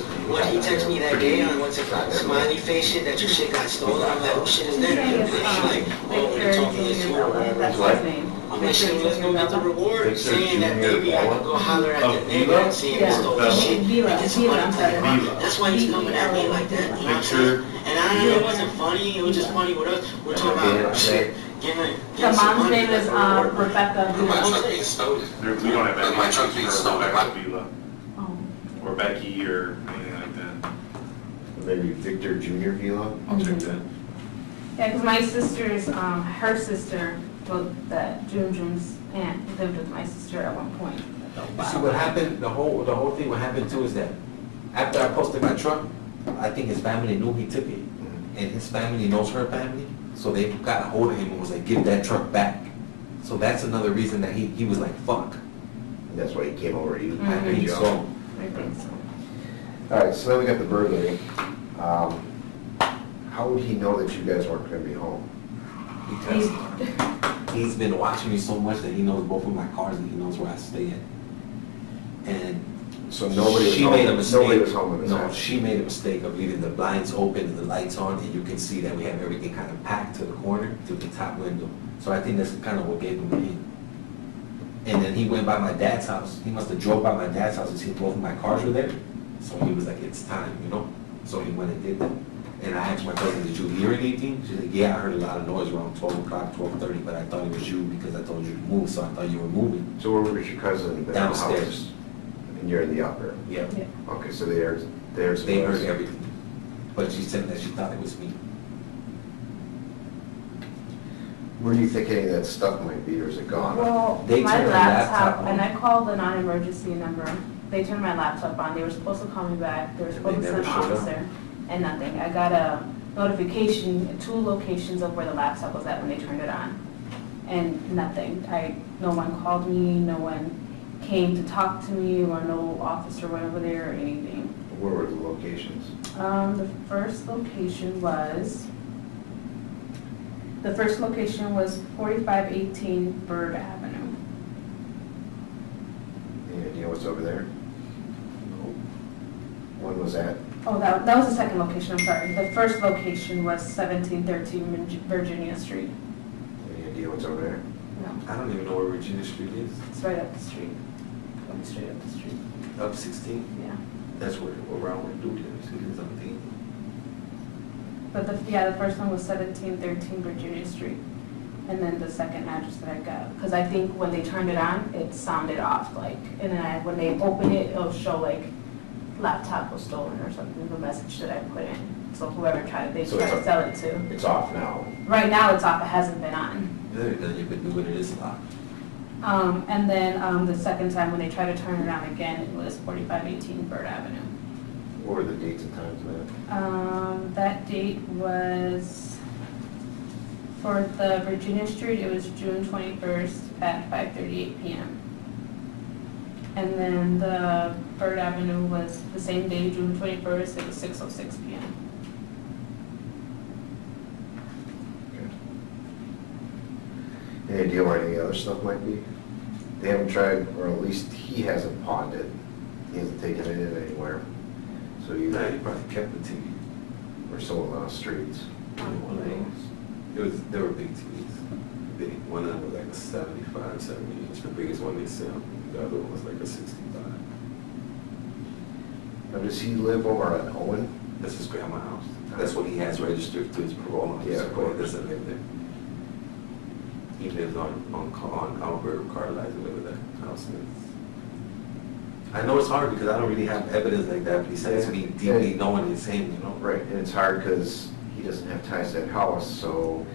when he texted me that day on what's it called, smiley face shit, that your shit got stolen, I'm like, oh shit, is that you? And he's like, oh, when he told me it's you or whatever. That's his name. I'm like, shit, let's go get the reward. Victor Saying that Junior maybe I could go holler at the Of nigga Vila? and see him stole the shit. Vila, and get some money I'm back. sorry. That's why he's coming at me like that. You know what I'm saying? And it wasn't funny. It was just funny with us. We're talking about shit. The mom's name is Rebecca My Vila. truck being stolen. We don't have any. My truck being stolen. Rebecca Vila, Oh. or Becky, or anything like that. Maybe Victor Junior Vila? I'll check that. Yeah, because my sister's, her sister, well, that Jun's aunt lived with my sister at one point. you see what happened, the whole thing, what happened too is that after I posted my truck, I think his family knew he took it. And his family knows her family, so they got a hold of him and was like, give that truck back. So that's another reason that he was like, fuck. That's why he came over to you. I think so. I think so. All right, so then we got the burglary. How would he know that you guys weren't gonna be home? Because he's been watching me so much that he knows both of my cars and he knows where I stay at. And So nobody was she home. made a mistake. Nobody was home when this No, happened. she made a mistake of leaving the blinds open and the lights on, and you can see that we have everything kind of packed to the corner, to the top window. So I think that's kind of what gave him the hint. And then he went by my dad's house. He must have drove by my dad's house and seen both of my cars were there. So he was like, it's time, you know? So he went and did that. And I asked my cousin, did you hear anything? She's like, yeah, I heard a lot of noise around 12 o'clock, 12:30, but I thought it was you because I told you to move, so I thought you were moving. So where was your cousin in the house? Downstairs. And you're in the upper? Yeah. Yeah. Okay, so they heard some They noise. heard everything. But she said that she thought it was me. Where do you think any of that stuff might be, or is it gone? Well, They my turned my laptop laptop, and on. I called the non-emergency number. They turned my laptop on. They were supposed to call me back. They were supposed to never send an showed up? officer, and nothing. I got a notification, 2 locations of where the laptop was at when they turned it on, and nothing. No one called me, no one came to talk to me, or no officer went over there or anything. Where were the locations? The first location was 4518 Bird Avenue. Any idea what's over there? When was that? Oh, that was the second location, I'm sorry. The first location was 1713 Virginia Street. Any idea what's over there? No, I don't even know where Virginia Street is. it's right up the street. Going straight up the street. Up 16? Yeah. That's where, around where Dude is. He lives on the thing. But the first one was 1713 Virginia Street. And then the second address that I got, because I think when they turned it on, it sounded off, like, and then when they open it, it'll show like laptop was stolen or something, the message that I put in. so whoever they So try it's to a- sell it to. It's off now. Right now, it's off, it hasn't been on. They're gonna even do it, it is locked. And then, the second time when they tried to turn it on again, it was 4518 Bird Avenue. What were the dates and times of that? That date was, for the Virginia Street, it was June 21st at 5:38 PM. And then the Bird Avenue was the same day, June 21st, it was 6:06 PM. Any idea where any other stuff might be? They haven't tried, or at least he hasn't pawned it. He hasn't taken it in anywhere. So Yeah, either, he probably kept the TV. or sold on the streets. One of those. They were big TVs. Big, one of them was like a 75, 70 inch, the biggest one they sell. The other one was like a 65. Now, does he live over at Owen? That's his grandma's house. That's what he has registered to his parole officer, Yeah, of but he course. doesn't live there. He lives on Albert Carlisle, whatever that house is. I know it's hard because I don't really have evidence like that, but he says to me deeply knowing it's him, you know? Right, and it's hard because he doesn't have ties to that house, so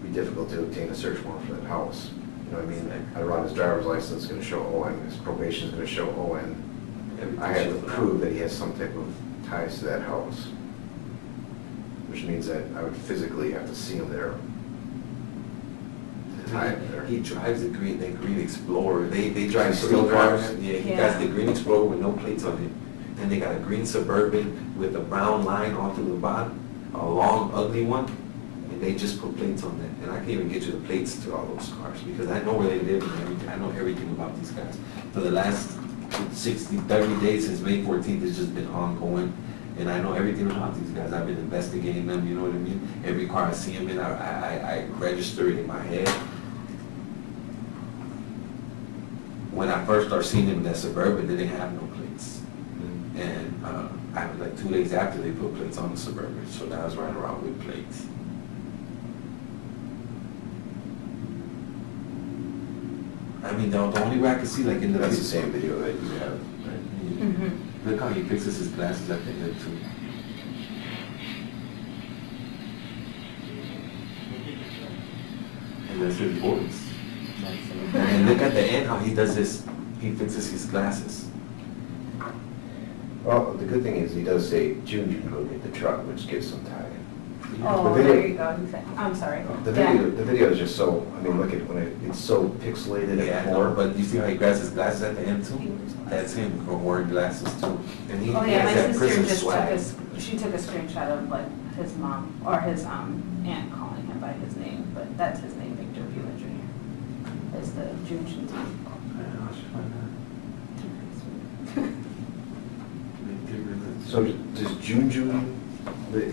it'd be difficult to obtain a search warrant for that house. You know what I mean? I run his driver's license, it's gonna show Owen, his probation's gonna show Owen. I have to prove that he has some type of ties to that house. Which means that I would physically have to see him there. To tie him there. He drives the green Explorer. They drive He still three cars. drives? Yeah, he Yeah. got the green Explorer with no plates on it. Then they got a green Suburban with a brown line all through the bottom, a long ugly one, and they just put plates on that. And I can't even get you the plates to all those cars because I know where they live and everything. I know everything about these guys. For the last 30 days since May 14th, it's just been ongoing. And I know everything about these guys. I've been investigating them, you know what I mean? Every car I see them in, I register it in my head. When I first started seeing them in that Suburban, they didn't have no plates. And I was like 2 days after they put plates on the Suburban, so now I was riding around with plates. I mean, the only way I could see, like in the That's the same video that you have. Mm-hmm. Look how he fixes his glasses at the end too. And that's his voice. And look at the end how he does this, he fixes his glasses. Well, the good thing is he does say, June, go get the truck, which gives some tie. Oh, The video- there you go, I'm sorry. The Yeah. video is just so, I mean, look at when it's so pixelated Yeah, and I know, poor. but you see how he grabs his glasses at the end too? He wears glasses. That's him, wearing glasses too. And he Oh, yeah, my has that sister prison just took swag. she took a screenshot of like his mom, or his aunt calling him by his name, but that's his name, Victor Bula Jr. Is the June Yeah, I should find that. So does June,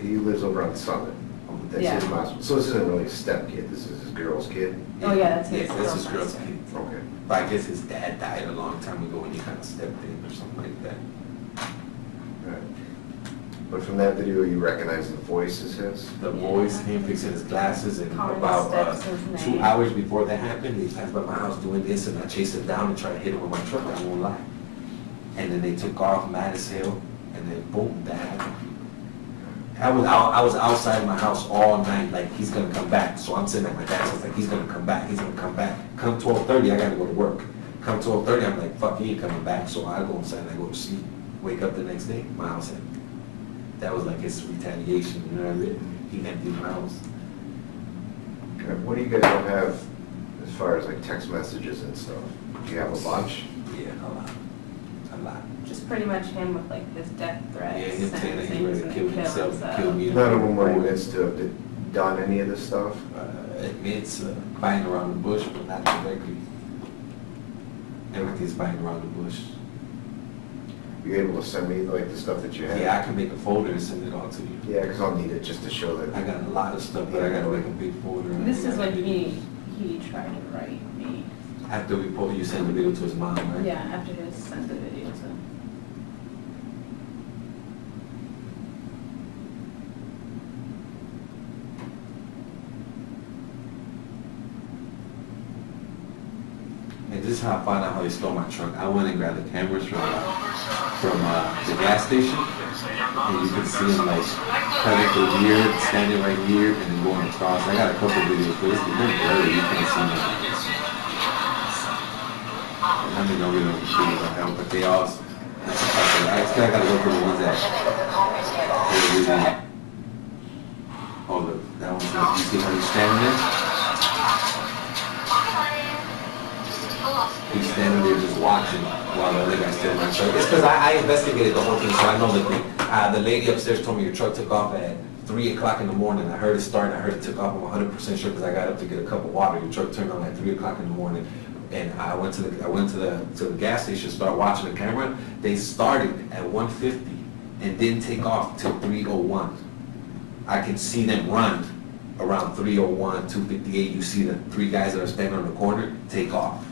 he lives over on Summit. That's his Yeah. mom's, so this isn't really a step kid, this is his girl's kid? Oh, yeah, that's his Yeah, that's his girlfriend's girl's kid. kid. Okay. But I guess his dad died a long time ago when he kind of stepped in or something like that. Right. But from that video, you recognize the voice is his? The Yeah. voice, him fixing his glasses, and Calling about his steps, his 2 name. hours before that happened, he passed by my house doing this, and I chased him down and tried to hit him with my truck, I won't lie. And then they took off Mattis Hill, and then boom, that happened. I was outside my house all night, like, he's gonna come back, so I'm sitting at my dad's house, like, he's gonna come back, he's gonna come back. Come 12:30, I gotta go to work. Come 12:30, I'm like, fuck, he ain't coming back, so I go inside and I go to sleep. Wake up the next day, my house empty. That was like his retaliation, you know what I mean? He emptied my house. Okay, what do you guys all have as far as like text messages and stuff? Do you have a bunch? Yeah, a lot. Just pretty much him with like his death threats. Yeah, him saying that he saying ready he's to gonna kill himself, himself. kill me. None of them were admits to have done any of this stuff? Admits biting around the bush, but not directly. Everything's biting around the bush. You able to send me like the stuff that you have? Yeah, I can make a folder and send it all to you. Yeah, because I'll need it just to show that. I got a lot of stuff, but I gotta make a big folder. This is when he tried to write me. After we post, you send the video to his mom, right? Yeah, after he sent the video to. And this is how I found out how they stole my truck. I went and grabbed the cameras from the gas station, and you can see them like cutting through here, standing right here, and then going across. I got a couple videos, but it's been blurry. You can't see them. I mean, no real videos I have, but they all. I still gotta go for the ones that. Oh, look, that one's like, you see how he's standing there? He's standing there just watching while the other guy's stealing my truck. It's because I investigated the whole thing, so I know the thing. The lady upstairs told me your truck took off at 3 o'clock in the morning. I heard it start, and I heard it took off. I'm 100% sure because I got up to get a cup of water. Your truck turned on at 3 o'clock in the morning. And I went to the gas station, started watching the camera. They started at 150 and didn't take off till 3:01. I can see them run around 3:01, 2:58. You see the 3 guys that are standing on the corner take off,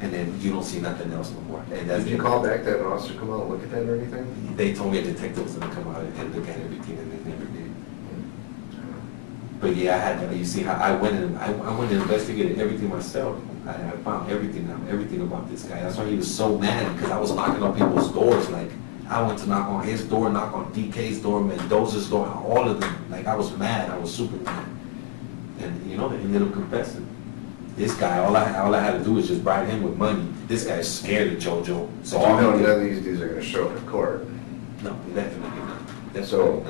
and then you don't see nothing else no more. And that's Did you call back that an officer come out and look at that or anything? They told me a detective was gonna come out and look at everything, and they never did. But yeah, I had to, you see how I went and investigated everything myself. I found everything about this guy. That's why he was so mad, because I was knocking on people's doors. Like, I went to knock on his door, knock on DK's door, Mendoza's door, all of them. Like, I was mad. I was super mad. And you know, they ended up confessing. This guy, all I had to do was just bribe him with money. This guy's scared of JoJo. So You all know he none of did, these dudes are gonna show up in court. no, definitely not. Definitely So-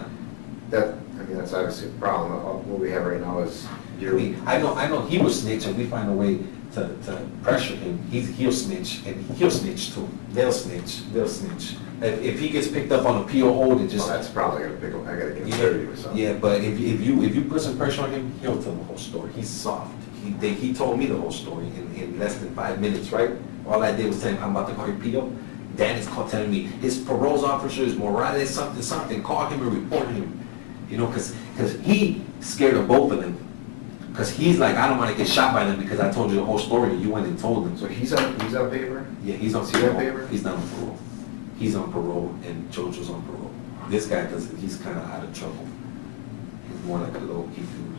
not. That's obviously a problem. What we have right now is I know he will snitch, and we find a way to pressure him. He'll snitch, and he'll snitch too. They'll snitch. If he gets picked up on a PO hold, it just. Well, that's probably gonna pick up, I gotta get Yeah, 30 or something. yeah, but if you put some pressure on him, he'll tell the whole story. He's soft. He told me the whole story in less than 5 minutes, right? All I did was tell him, I'm about to call your PO. Dan is telling me his parole officer is Morales something. Call him and report him. You know, because he scared of both of them. Because he's like, I don't want to get shot by them because I told you the whole story and you went and told them. So he's on paper? Yeah, he's on Is he on parole. paper? He's not on parole. He's on parole and JoJo's on parole. This guy doesn't, he's kind of out of trouble. He's more like a low-key dude.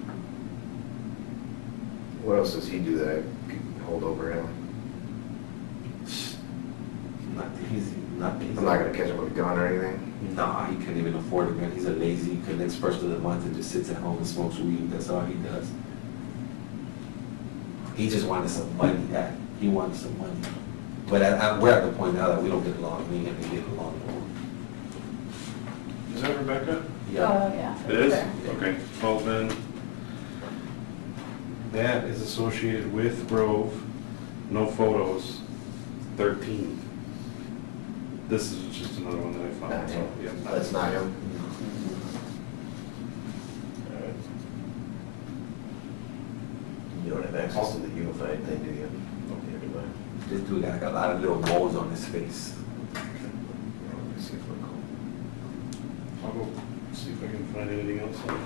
What else does he do that I could hold over him? He's not. I'm not gonna catch him with a gun or anything? Nah, he couldn't even afford a gun. He's a lazy, collects first of the month and just sits at home and smokes weed. That's all he does. He just wanted some money. He wanted some money. But we're at the point now that we don't get along. Me and him get along anymore. Is that Rebecca? Yeah. It is? Sure. Okay, well then, that is associated with Grove, no photos, 13. This is just another one that I found, Not so, him. yeah. That's not him? Alright. You don't have access to the unified thing, do you? Okay, do I? This dude got like a lot of little moles on his face. Let me see if I call. I'll go see if I can find anything else on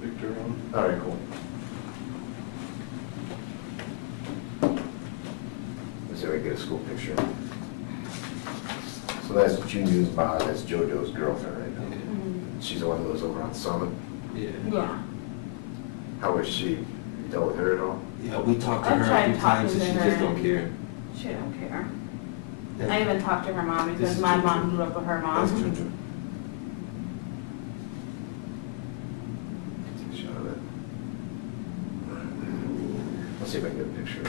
Victor on. All right, cool. Let's see if I can get a school picture. So that's Juju's mom, that's JoJo's girlfriend right now. Mhm. She's the one who lives over on Summit. Yeah. Yeah. How is she? You dealt with her at all? Yeah, we talked to I've her a tried few times talking and to she just her don't and- care. She don't care. That- I even talked to her mom This because is my Juju. mom grew up with her That's mom. Juju. Take a shot of it. Let's see if I can get a picture.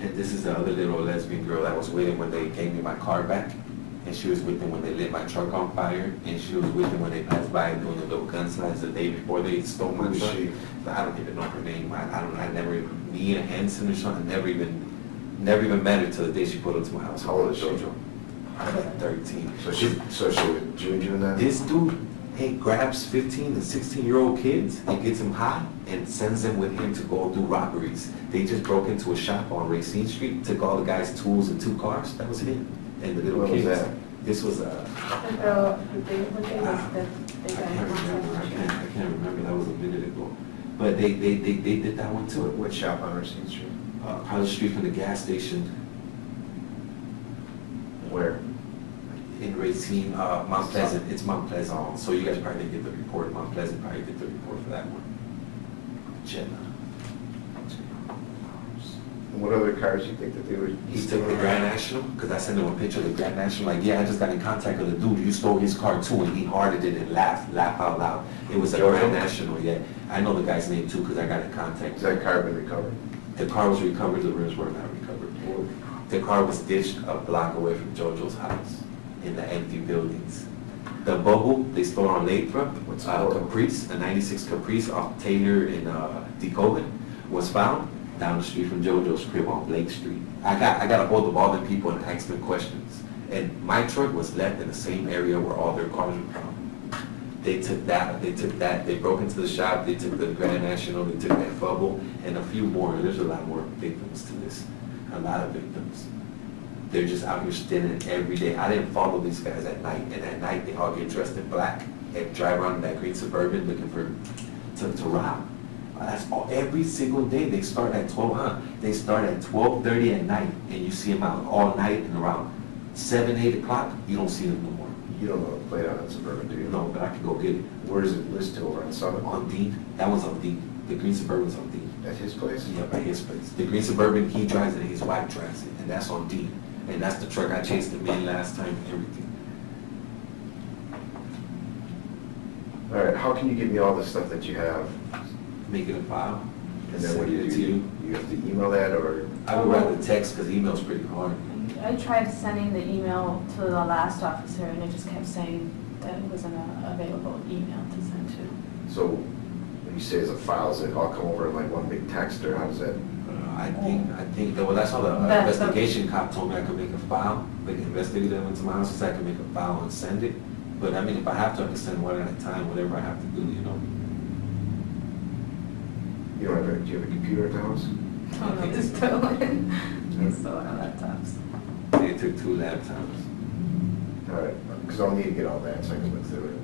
And this is the other little lesbian girl that was with him when they gave me my car back. And she was with him when they lit my truck on fire. And she was with him when they passed by doing the little gun signs the day before they stole my Who is truck. she? I don't even know her name. I never even, Mia Henson or something, never even met her till the day she put up to my house. How old is she? I was like 13. So she with Juju then? This dude, grabs 15 and 16-year-old kids and gets them high and sends them with him to go do robberies. They just broke into a shop on Racine Street, took all the guys' tools and 2 cars. That was him. And the little When was kids. that? This was, The girl, what day was the I guy can't remember. I from can't remember. That was a minute ago. But they did that one too. What shop on Racine Street? Across the street from the gas station Where? in Racine, Mount Pleasant. It's Mount Pleasant. So you guys probably didn't get the report. Mount Pleasant probably did the report for that one. Jenna. And what other cars you think that they would? He took the Grand National, because I sent him a picture of the Grand National, like, yeah, I just got in contact with a dude, you stole his car too, and he hearted it and laughed out loud. It was a Georgia? Grand National, yeah. I know the guy's name too, because I got in contact Has with that car been recovered? The car was recovered, the rims were not recovered. The car was ditched a block away from JoJo's house in the empty buildings. The bubble, they stole on Lakefront, What's a the bubble? Caprice, a 96 Caprice off Taylor and Decoven, was found down the street from JoJo's crib on Blake Street. I got a hold of all the people and asked them questions. And my truck was left in the same area where all their cars were found. They took that, they broke into the shop, they took the Grand National, they took that bubble, and a few more. There's a lot more victims to this, a lot of victims. They're just out here stealing every day. I didn't follow these guys at night, and at night they all get dressed in black and drive around in that green Suburban looking to rob. That's all, every single day. They start at 12, They start at 12:30 at night, and you see them out all night, and around 7, 8 o'clock, you don't see them no more. You don't know the plate on that Suburban, do you? No, but I can go get it. Where does it list to over on Summit? On Dean, that one's on Dean. The green Suburban's on Dean. At his place? Yeah, by his place. The green Suburban, he drives it, and his wife drives it, and that's on Dean. And that's the truck I chased him in last time, and everything. All right, how can you give me all the stuff that you have? Make it a file. And then what do send it you to do? You have to email that, or? I would rather text, because email's pretty hard. I tried sending the email to the last officer, and it just kept saying that it wasn't an available email to send to. So when you say it's a file, does it all come over in like one big text, or how does that? I think, well, that's how the That's the- investigation cop told me I could make a file. Like, the investigator went to my house, so I could make a file and send it. But I mean, if I have to, I can send one at a time, whatever I have to do, you know? You don't have do you have a computer at the house? Oh, no, they're stolen. They stole our laptops. They took 2 laptops. All right, because I'll need to get all that so I can look through it.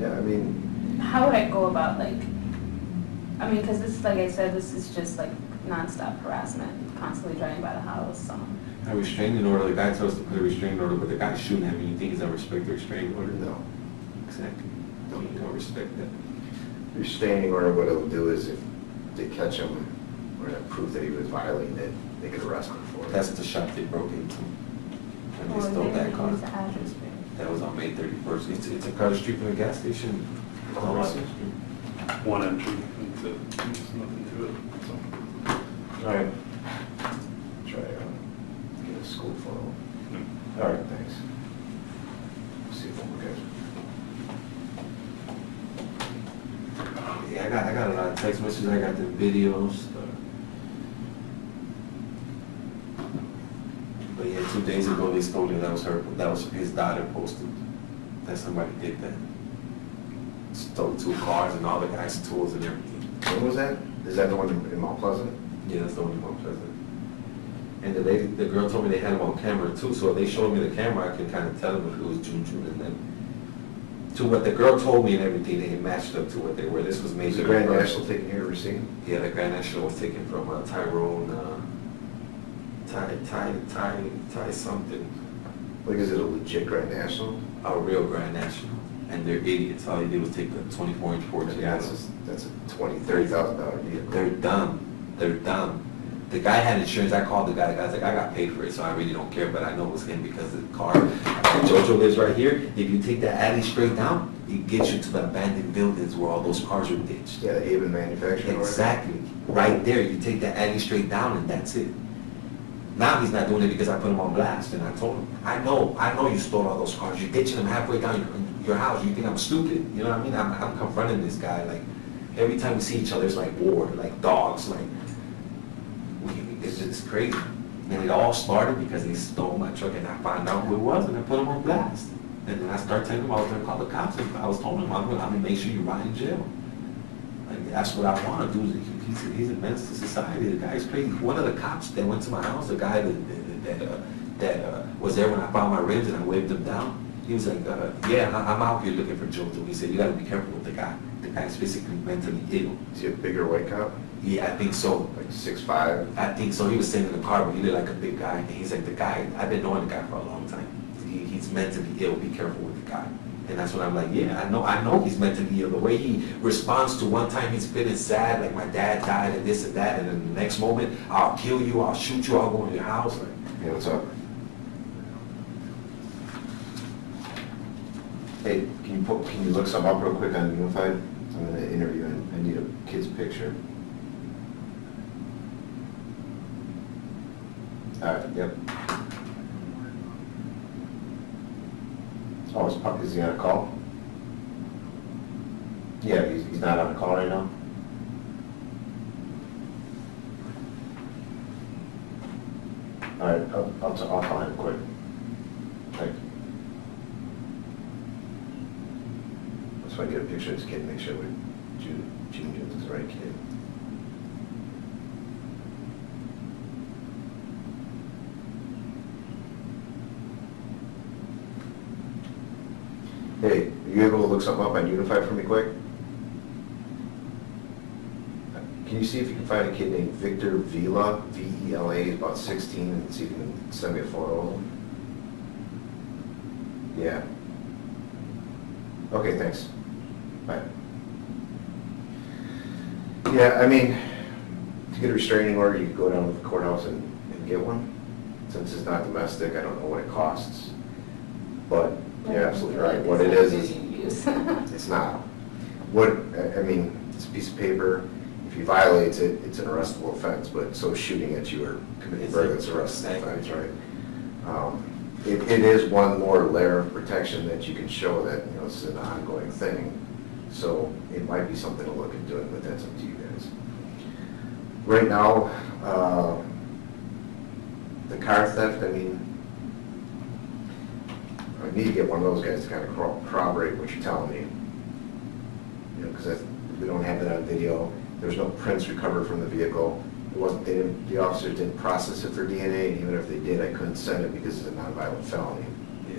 Yeah, I mean, How would I go about, like, I mean, because this, like I said, this is just like nonstop harassment, constantly driving by the house, so. A restraining order, the guy tells us to put a restraining order, but the guy's shooting at me, you think he's gonna respect the restraining order? no. Exactly. No, you don't respect that. Restraining order, what it'll do is if they catch him or have proof that he was violating it, they could arrest him for it. That's the shop they broke into. And Or they stole they that didn't car. use the address for it. That was on May 31st. It's across the street from the gas station. It's on Russell Street. One entry into, there's nothing to it, so. All right. Try get a school photo. Yeah. All right, thanks. See if I'm okay. Yeah, I got a lot of text messages, I got the videos. But yeah, 2 days ago, they stole it, that was his daughter posted, that somebody did that. Stole 2 cars and all the guy's tools and everything. When was that? Is that the one in Mount Pleasant? Yeah, that's the only one present. And the girl told me they had him on camera too, so if they showed me the camera, I can kind of tell them if it was Juju, and then to what the girl told me and everything, they matched up to what they were. This was Was May the Grand 31st. National taking your receipt? Yeah, the Grand National was taken from Tyrone, Ty something, Like, is it a legit Grand National? a real Grand National. And they're idiots. All they did was take the 24-inch Ford Yeah, Toyota. that's a $20,000-$30,000 vehicle. They're dumb. They're dumb. The guy had insurance. I called the guy. The guy's like, I got paid for it, so I really don't care. But I know it was him because the car. Jojo lives right here. If you take that alley straight down, it gets you to the abandoned buildings where all those cars are ditched. Yeah, the Haven manufacturing. order. Exactly. Right there. You take that alley straight down, and that's it. Now he's not doing it because I put him on blast, and I told him, I know you stole all those cars. You're ditching them halfway down your house. You think I'm stupid? You know what I mean? I'm confronting this guy. Like, every time we see each other, it's like war, like dogs. Like, it's just crazy. And it all started because they stole my truck, and I found out who it was, and I put him on blast. And then I started telling him I was going to call the cops, and I was told him I'm going to make sure you rot in jail. Like, that's what I want to do. He's a menace to society. The guy's crazy. One of the cops that went to my house, the guy that was there when I found my rims and I waved him down, he was like, yeah, I'm out here looking for Jojo. He said, you got to be careful with the guy. The guy's physically, mentally ill. Is he a bigger white cop? Yeah, I think so. Like 6'5"? I think so. He was sitting in the car, but he looked like a big guy. And he's like, the guy, I've been knowing the guy for a long time. He's mentally ill. Be careful with the guy. And that's when I'm like, yeah, I know he's mentally ill. The way he responds to one time he's feeling sad, like my dad died and this and that, and then the next moment, I'll kill you, I'll shoot you, I'll go in your house. Like, Yeah, what's up? Hey, can you look something up real quick on Unified? I'm gonna interview and I need a kid's picture. Alright, yep. Oh, is he on a call? Yeah, he's not on a call right now? Alright, I'll call him quick. Thank you. That's why I get a picture of this kid, make sure Junior is the right kid. Hey, are you able to look something up on Unified for me quick? Can you see if you can find a kid named Victor Vila, V-E-L-A, he's about 16, and see if you can send me a photo of him? Yeah. Okay, thanks. Bye. Yeah, I mean, to get a restraining order, you could go down to the courthouse and get one. Since it's not domestic, I don't know what it costs. But you're absolutely right. What it is it's not. What, I mean, it's a piece of paper. If he violates it, it's an arrestable offense, but so shooting at you or committing burglary, it's an arrestable offense, right? It is one more layer of protection that you can show that, you know, this is an ongoing thing. So it might be something to look at doing, but that's up to you guys. Right now, the car theft, I mean, I need to get one of those guys to kind of corroborate what you're telling me. You know, because we don't have it on video. There's no prints recovered from the vehicle. It wasn't, the officers didn't process it for DNA, and even if they did, I couldn't send it because it's a nonviolent felony. yeah.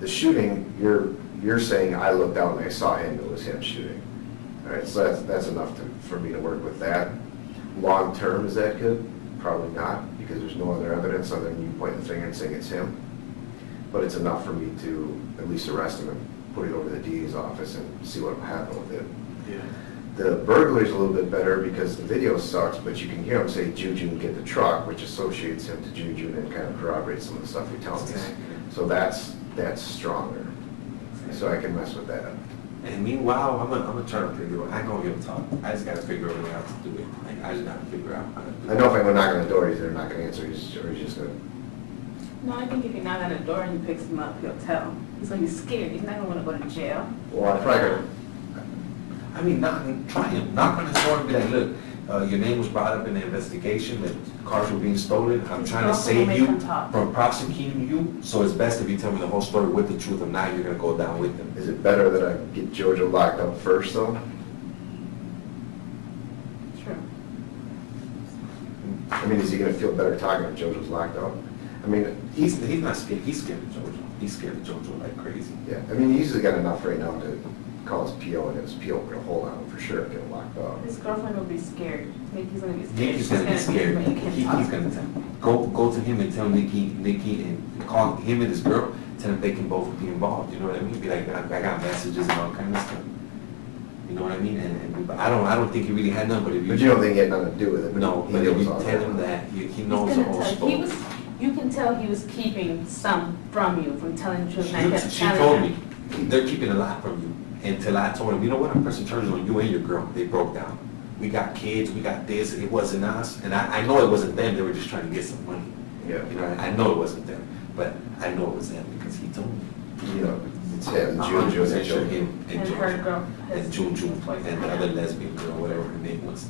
The shooting, you're saying I looked out and I saw him, it was him shooting. All right, so that's enough for me to work with that. Long term, is that good? Probably not, because there's no other evidence other than you pointing the finger and saying it's him. But it's enough for me to at least arrest him and put it over to the DA's office and see what will happen with it. Yeah. The burglary's a little bit better because the video sucks, but you can hear him say Juju get the truck, which associates him to Juju and then kind of corroborates some of the stuff you're telling me. Exactly. So that's stronger. So I can mess with that. And meanwhile, I'm gonna try to figure out, I know he'll talk, I just gotta figure out how to do it. Like, I just gotta figure out how to do it. I know if I go knock on the door, they're not gonna answer, he's just gonna, No, I think if you knock on the door and you pick him up, he'll tell. He's gonna be scared. He's not gonna wanna go to jail. well, I'm probably gonna, I mean, try him, knock on his door and be like, look, your name was brought up in the investigation that cars were being stolen. I'm His trying to girlfriend save will you make him talk. from prosecuting you, so it's best if you tell me the whole story with the truth, and now you're gonna go down with them. is it better that I get Jojo locked up first though? True. I mean, is he gonna feel better talking if Jojo's locked up? I mean, He's not scared, he's scared of JoJo. He's scared of JoJo like crazy. yeah, I mean, he's usually got enough right now to call his PO, and his PO will get a hold on him for sure and get him locked up. His girlfriend will be scared. He's gonna be scared. Nikki's gonna be scared. But he can't He's talk. gonna go to him and tell Nikki, and call him and his girl, tell them they can both be involved, you know what I mean? Be like, I got messages and all kinds of stuff. You know what I mean? And but I don't think he really had none, but if you. But you don't think he had nothing to do with it? No, he but if knows you all tell him that, he He's knows the gonna whole tell, story. you can tell he was keeping some from you, from telling the truth. And I kept She telling told him. me, they're keeping a lot from you, until I told him, you know what, I'm pressing charges on you and your girl, they broke down. We got kids, we got this, it wasn't us, and I know it wasn't them, they were just trying to get some money. Yeah. You know, I know it wasn't them, but I know it was them because he told me. You know, it's him, I'm Juju, and 100% sure Jojo. him and And her Jojo. girl, his And Juju, boyfriend. and the other lesbian girl, whatever her name was.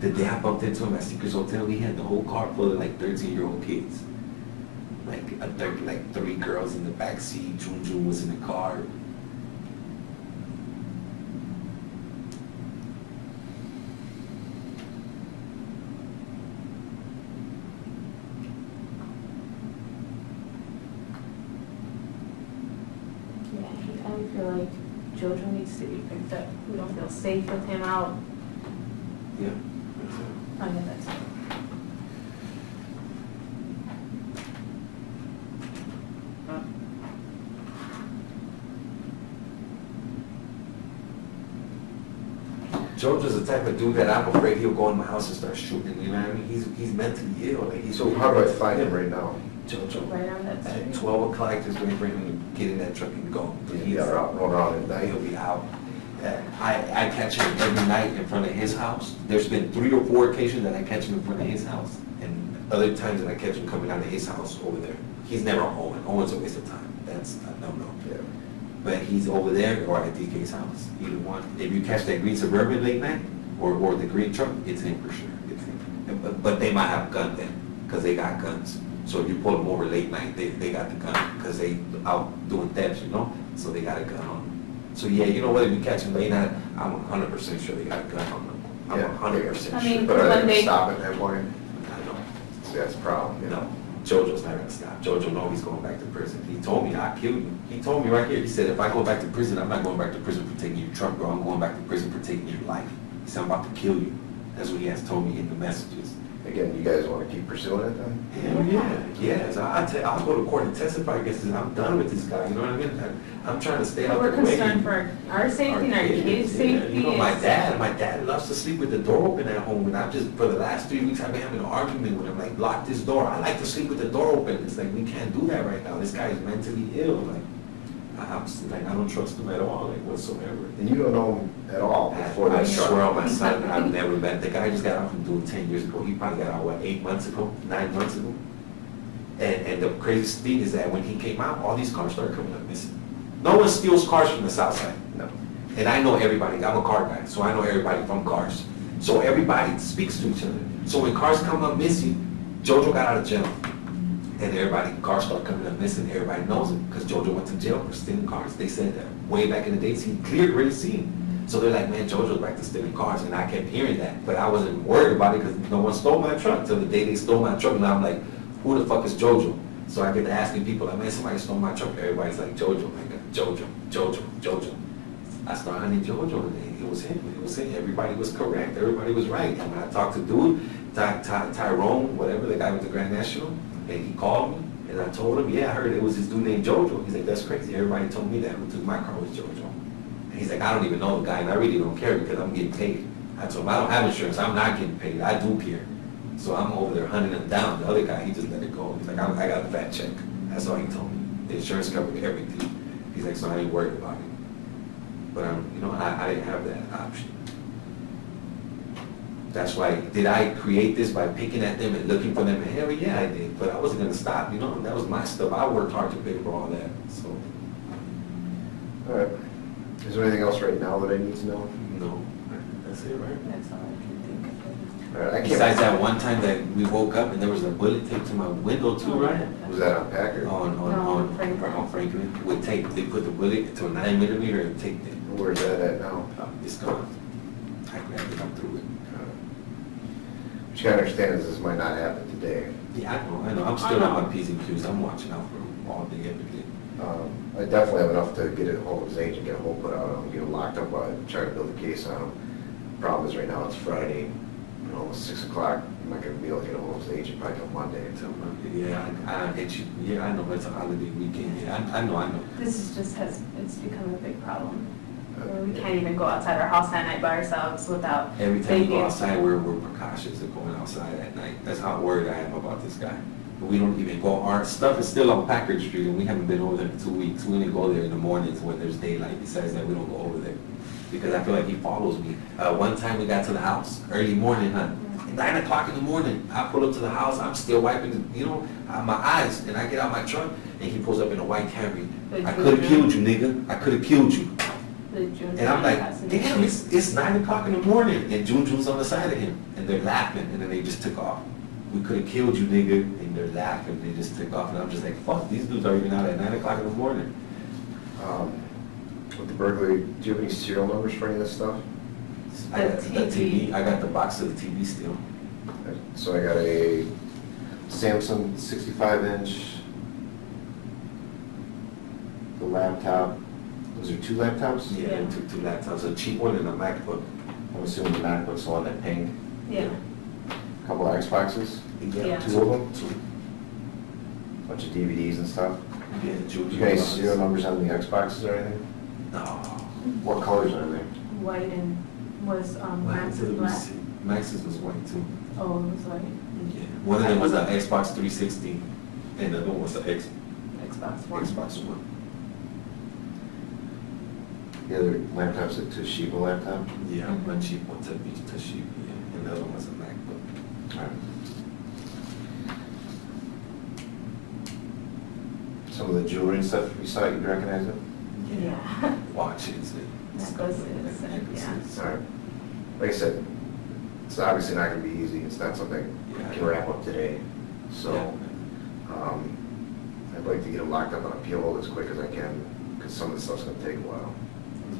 The day I bumped into him at Seekers Hotel, he had the whole car full of like 13-year-old kids. Like 3 girls in the back seat, Juju was in the car. Yeah, I feel like Jojo needs to be picked up. We don't feel safe with him out. Yeah. I get that too. Jojo's the type of dude that I'm afraid he'll go in my house and start shooting, you know what I mean? He's mentally ill, like he's. So how do I find him right now? Jojo. Right on that At street. 12 o'clock, just waiting for him to get in that truck and go. Yeah, or out, going around at night. He'll be out. I catch him every night in front of his house. There's been 3 or 4 occasions that I catch him in front of his house, and other times that I catch him coming out of his house over there. He's never on Owen. Owen's a waste of time. That's a no-no. Yeah. But he's over there or at DK's house, either one. If you catch that green Suburban late night, or the green truck, it's him for sure. It's him. But they might have a gun then, because they got guns. So if you pull them over late night, they got the gun, because they out doing thefts, you know? So they got a gun on them. So yeah, you know what, if you catch them late night, I'm 100% sure they got a gun on them. I'm Yeah. 100% I sure. mean, But are they when gonna they- stop at that point? I know. See, that's a problem, you know? No, Jojo's not gonna stop. Jojo know he's going back to prison. He told me, I'll kill you. He told me right here, he said, if I go back to prison, I'm not going back to prison for taking your truck, bro. I'm going back to prison for taking your life. He said, I'm about to kill you. That's what he has told me in the messages. Again, you guys wanna keep pursuing it then? Hell yeah, yes. I'll go to court and testify against this. I'm done with this guy, you know what I mean? I'm trying to stay out We're of the way. concerned for our safety and our kids' Yeah, safety. you know, my and- dad loves to sleep with the door open at home, and I've just, for the last 3 weeks, I've been having an argument with him, like, lock this door. I like to sleep with the door open. It's like, we can't do that right now. This guy is mentally ill, like, I don't trust him at all, like, whatsoever. And you don't know him at all before I that swear truck? on my son, I've never met, the guy just got out from doing 10 years ago. He probably got out, what, 8 months ago, 9 months ago? And the craziest thing is that when he came out, all these cars started coming up missing. No one steals cars from the south side. No. And I know everybody, I'm a car guy, so I know everybody from cars. So everybody speaks to each other. So when cars come up missing, Jojo got out of jail. And everybody, cars start coming up missing, everybody knows it, because Jojo went to jail for stealing cars. They said that way back in the days, he cleared already seen. So they're like, man, Jojo's back to stealing cars, and I kept hearing that. But I wasn't worried about it, because no one stole my truck till the day they stole my truck, and I'm like, who the fuck is Jojo? So I get to asking people, like, man, somebody stole my truck. Everybody's like, Jojo, like, Jojo. I started hunting Jojo, and it was him. Everybody was correct. Everybody was right. And when I talked to dude, Tyrone, whatever, the guy with the Grand National, and he called me, and I told him, yeah, I heard it was this dude named Jojo. He's like, that's crazy. Everybody told me that. Who took my car was Jojo. And he's like, I don't even know the guy, and I really don't care because I'm getting paid. I told him, I don't have insurance. I'm not getting paid. I do care. So I'm over there hunting him down. The other guy, he just let it go. He's like, I got a fat check. That's all he told me. The insurance covered everything. He's like, so I ain't worried about it. But you know, I didn't have that option. That's why, did I create this by picking at them and looking for them? Hell yeah, I did. But I wasn't gonna stop, you know, that was my stuff. I worked hard to pay for all that, so. All right. Is there anything else right now that I need to know? No, that's it, right? That's all I can think of. All right, I can't. Besides that one time that we woke up and there was a bullet taped to my window too, right? Was that on Packer? On Franklin. Franklin, with tape, they put the bullet to a 9mm and taped it. Where's that at now? It's gone. I grabbed it, I'm through it. What you gotta understand is this might not happen today. Yeah, I know, I'm still on my P's and Q's, I'm watching out for him all day, every day. I definitely have enough to get a hold of his agent, get a hold put out on him, get him locked up while I try to build a case on him. Problem is, right now, it's Friday, you know, almost 6 o'clock, I'm not gonna be able to get a hold of his agent probably till Monday. Until Monday, yeah, I hit you, yeah, I know, it's a holiday weekend, yeah, I know. This is just it's become a big problem. Where we can't even go outside our house at night by ourselves without. Every time we go thinking. outside, we're precautious of going outside at night. That's how worried I am about this guy. But we don't even go, our stuff is still on Packard Street, and we haven't been over there in 2 weeks. We only go there in the mornings when there's daylight. Besides that, we don't go over there. Because I feel like he follows me. One time we got to the house, early morning, huh? 9 o'clock in the morning, I pull up to the house, I'm still wiping, you know, my eyes, and I get out my truck, and he pulls up in a white Camry. I could have killed you, nigga. I could have killed you. And I'm like, damn, it's 9 o'clock in the morning, and Junjun's on the side of him, and they're laughing, and then they just took off. We could have killed you, nigga, and they're laughing, they just took off, and I'm just like, fuck, these dudes are even out at 9 o'clock in the morning. With the burglary, do you have any serial numbers for any of this stuff? I got the TV, I got the box of the TV still. So I got a Samsung 65-inch, the laptop. Those are 2 laptops? Yeah, Yeah. two laptops, a cheap one and a MacBook. I'm assuming the MacBook's the one that pinged. Yeah. A couple of Xboxes, Yeah. 2 of them, Two. bunch of DVDs and stuff. Yeah, Do you guys serial numbers on the Xboxes or anything? No. What colors are they? White and Was, What happened Max's to the black? receipt? Max's was white too. Oh, it was like Yeah. One of them was an Xbox 360, and the other one was an Xbox One. Xbox One. The other laptop's a Toshiba laptop. Yeah, Mhm. one cheap one to be Toshiba, yeah, and the other one was a MacBook. Alright. Some of the jewelry and stuff you saw, you'd recognize it? Yeah. Watches and stuff like Necklaces that, and- yeah. necklaces. Alright. Like I said, it's obviously not gonna be easy, it's not something Yeah. you can wrap up today, so, Yeah. I'd like to get it locked up on appeal hold as quick as I can, because some of this stuff's gonna take a while.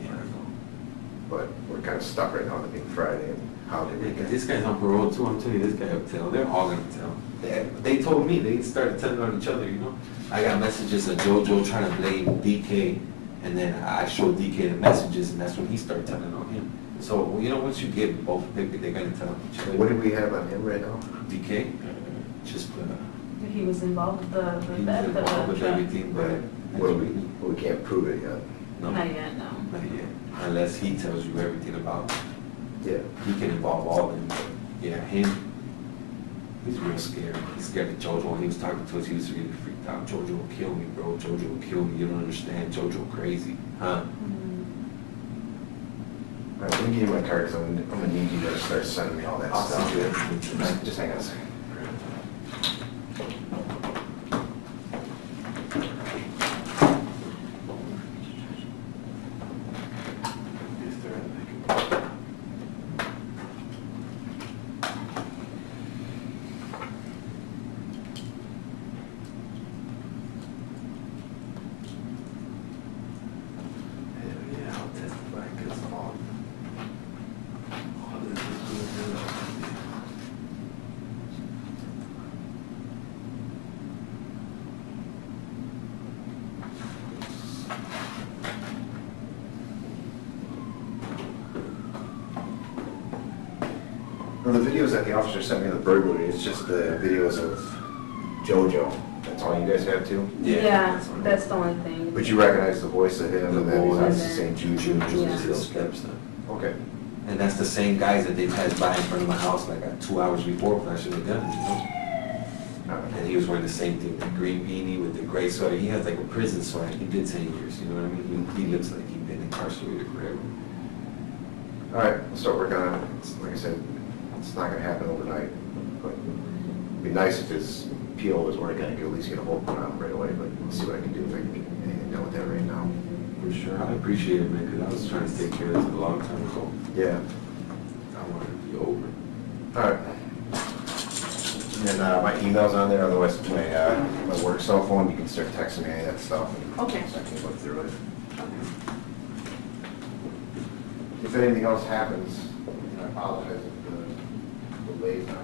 Yeah, I know. But we're kinda stuck right now, it being Friday and holiday Yeah, 'cause weekend. this guy's on parole too, I'm telling you, this guy will tell, they're all gonna tell. They told me, they started telling on each other, you know? I got messages of JoJo trying to blame DK, and then I showed DK the messages, and that's when he started telling on him. So, you know, once you get both, they're gonna tell each other. What do we have on him right now? DK, just, He was involved with the he was theft of involved the with truck. everything, but. Well, we can't prove it yet. No, Not yet, no. not yet, unless he tells you everything about it. Yeah. He can involve all of them, but yeah, him, he's real scared. He's scared of JoJo. When he was talking to us, he was really freaked out. JoJo will kill me, bro. JoJo will kill me. You don't understand. JoJo crazy. Huh? Mm. All right, let me give you my card, because I'm gonna need you to start sending me all that I'll stuff. send you everything. Just hang on a second. Hell yeah, I'll testify because all of this is good. Well, the videos that the officer sent me of the burglary, it's just the videos of JoJo. That's all you guys have too? Yeah, all right. that's the only thing. But you recognize the voice of him, and then he's The obviously voice. saying Juju, Yeah. Juju. Steps, Okay. and that's the same guys that they passed by in front of my house like 2 hours before flashing the gun, you know? And he was wearing the same thing, the green beanie with the gray sweater. He has like a prison sweater. He did 10 years, you know what I mean? He looks like he's been incarcerated forever. All right, we'll start working on it. Like I said, it's not gonna happen overnight, but it'd be nice if his appeal was working, I could at least get a hold put on him right away, but we'll see what I can do if I can get anything done with that right now. For sure. I appreciate it, man, because I was trying to take care of this a long time ago. Yeah. I wanted it to be over. All right. And my email's on there, otherwise my work cell phone, you can start texting me any of that stuff. and Okay. So I can look through it. If anything else happens, I apologize if the delays not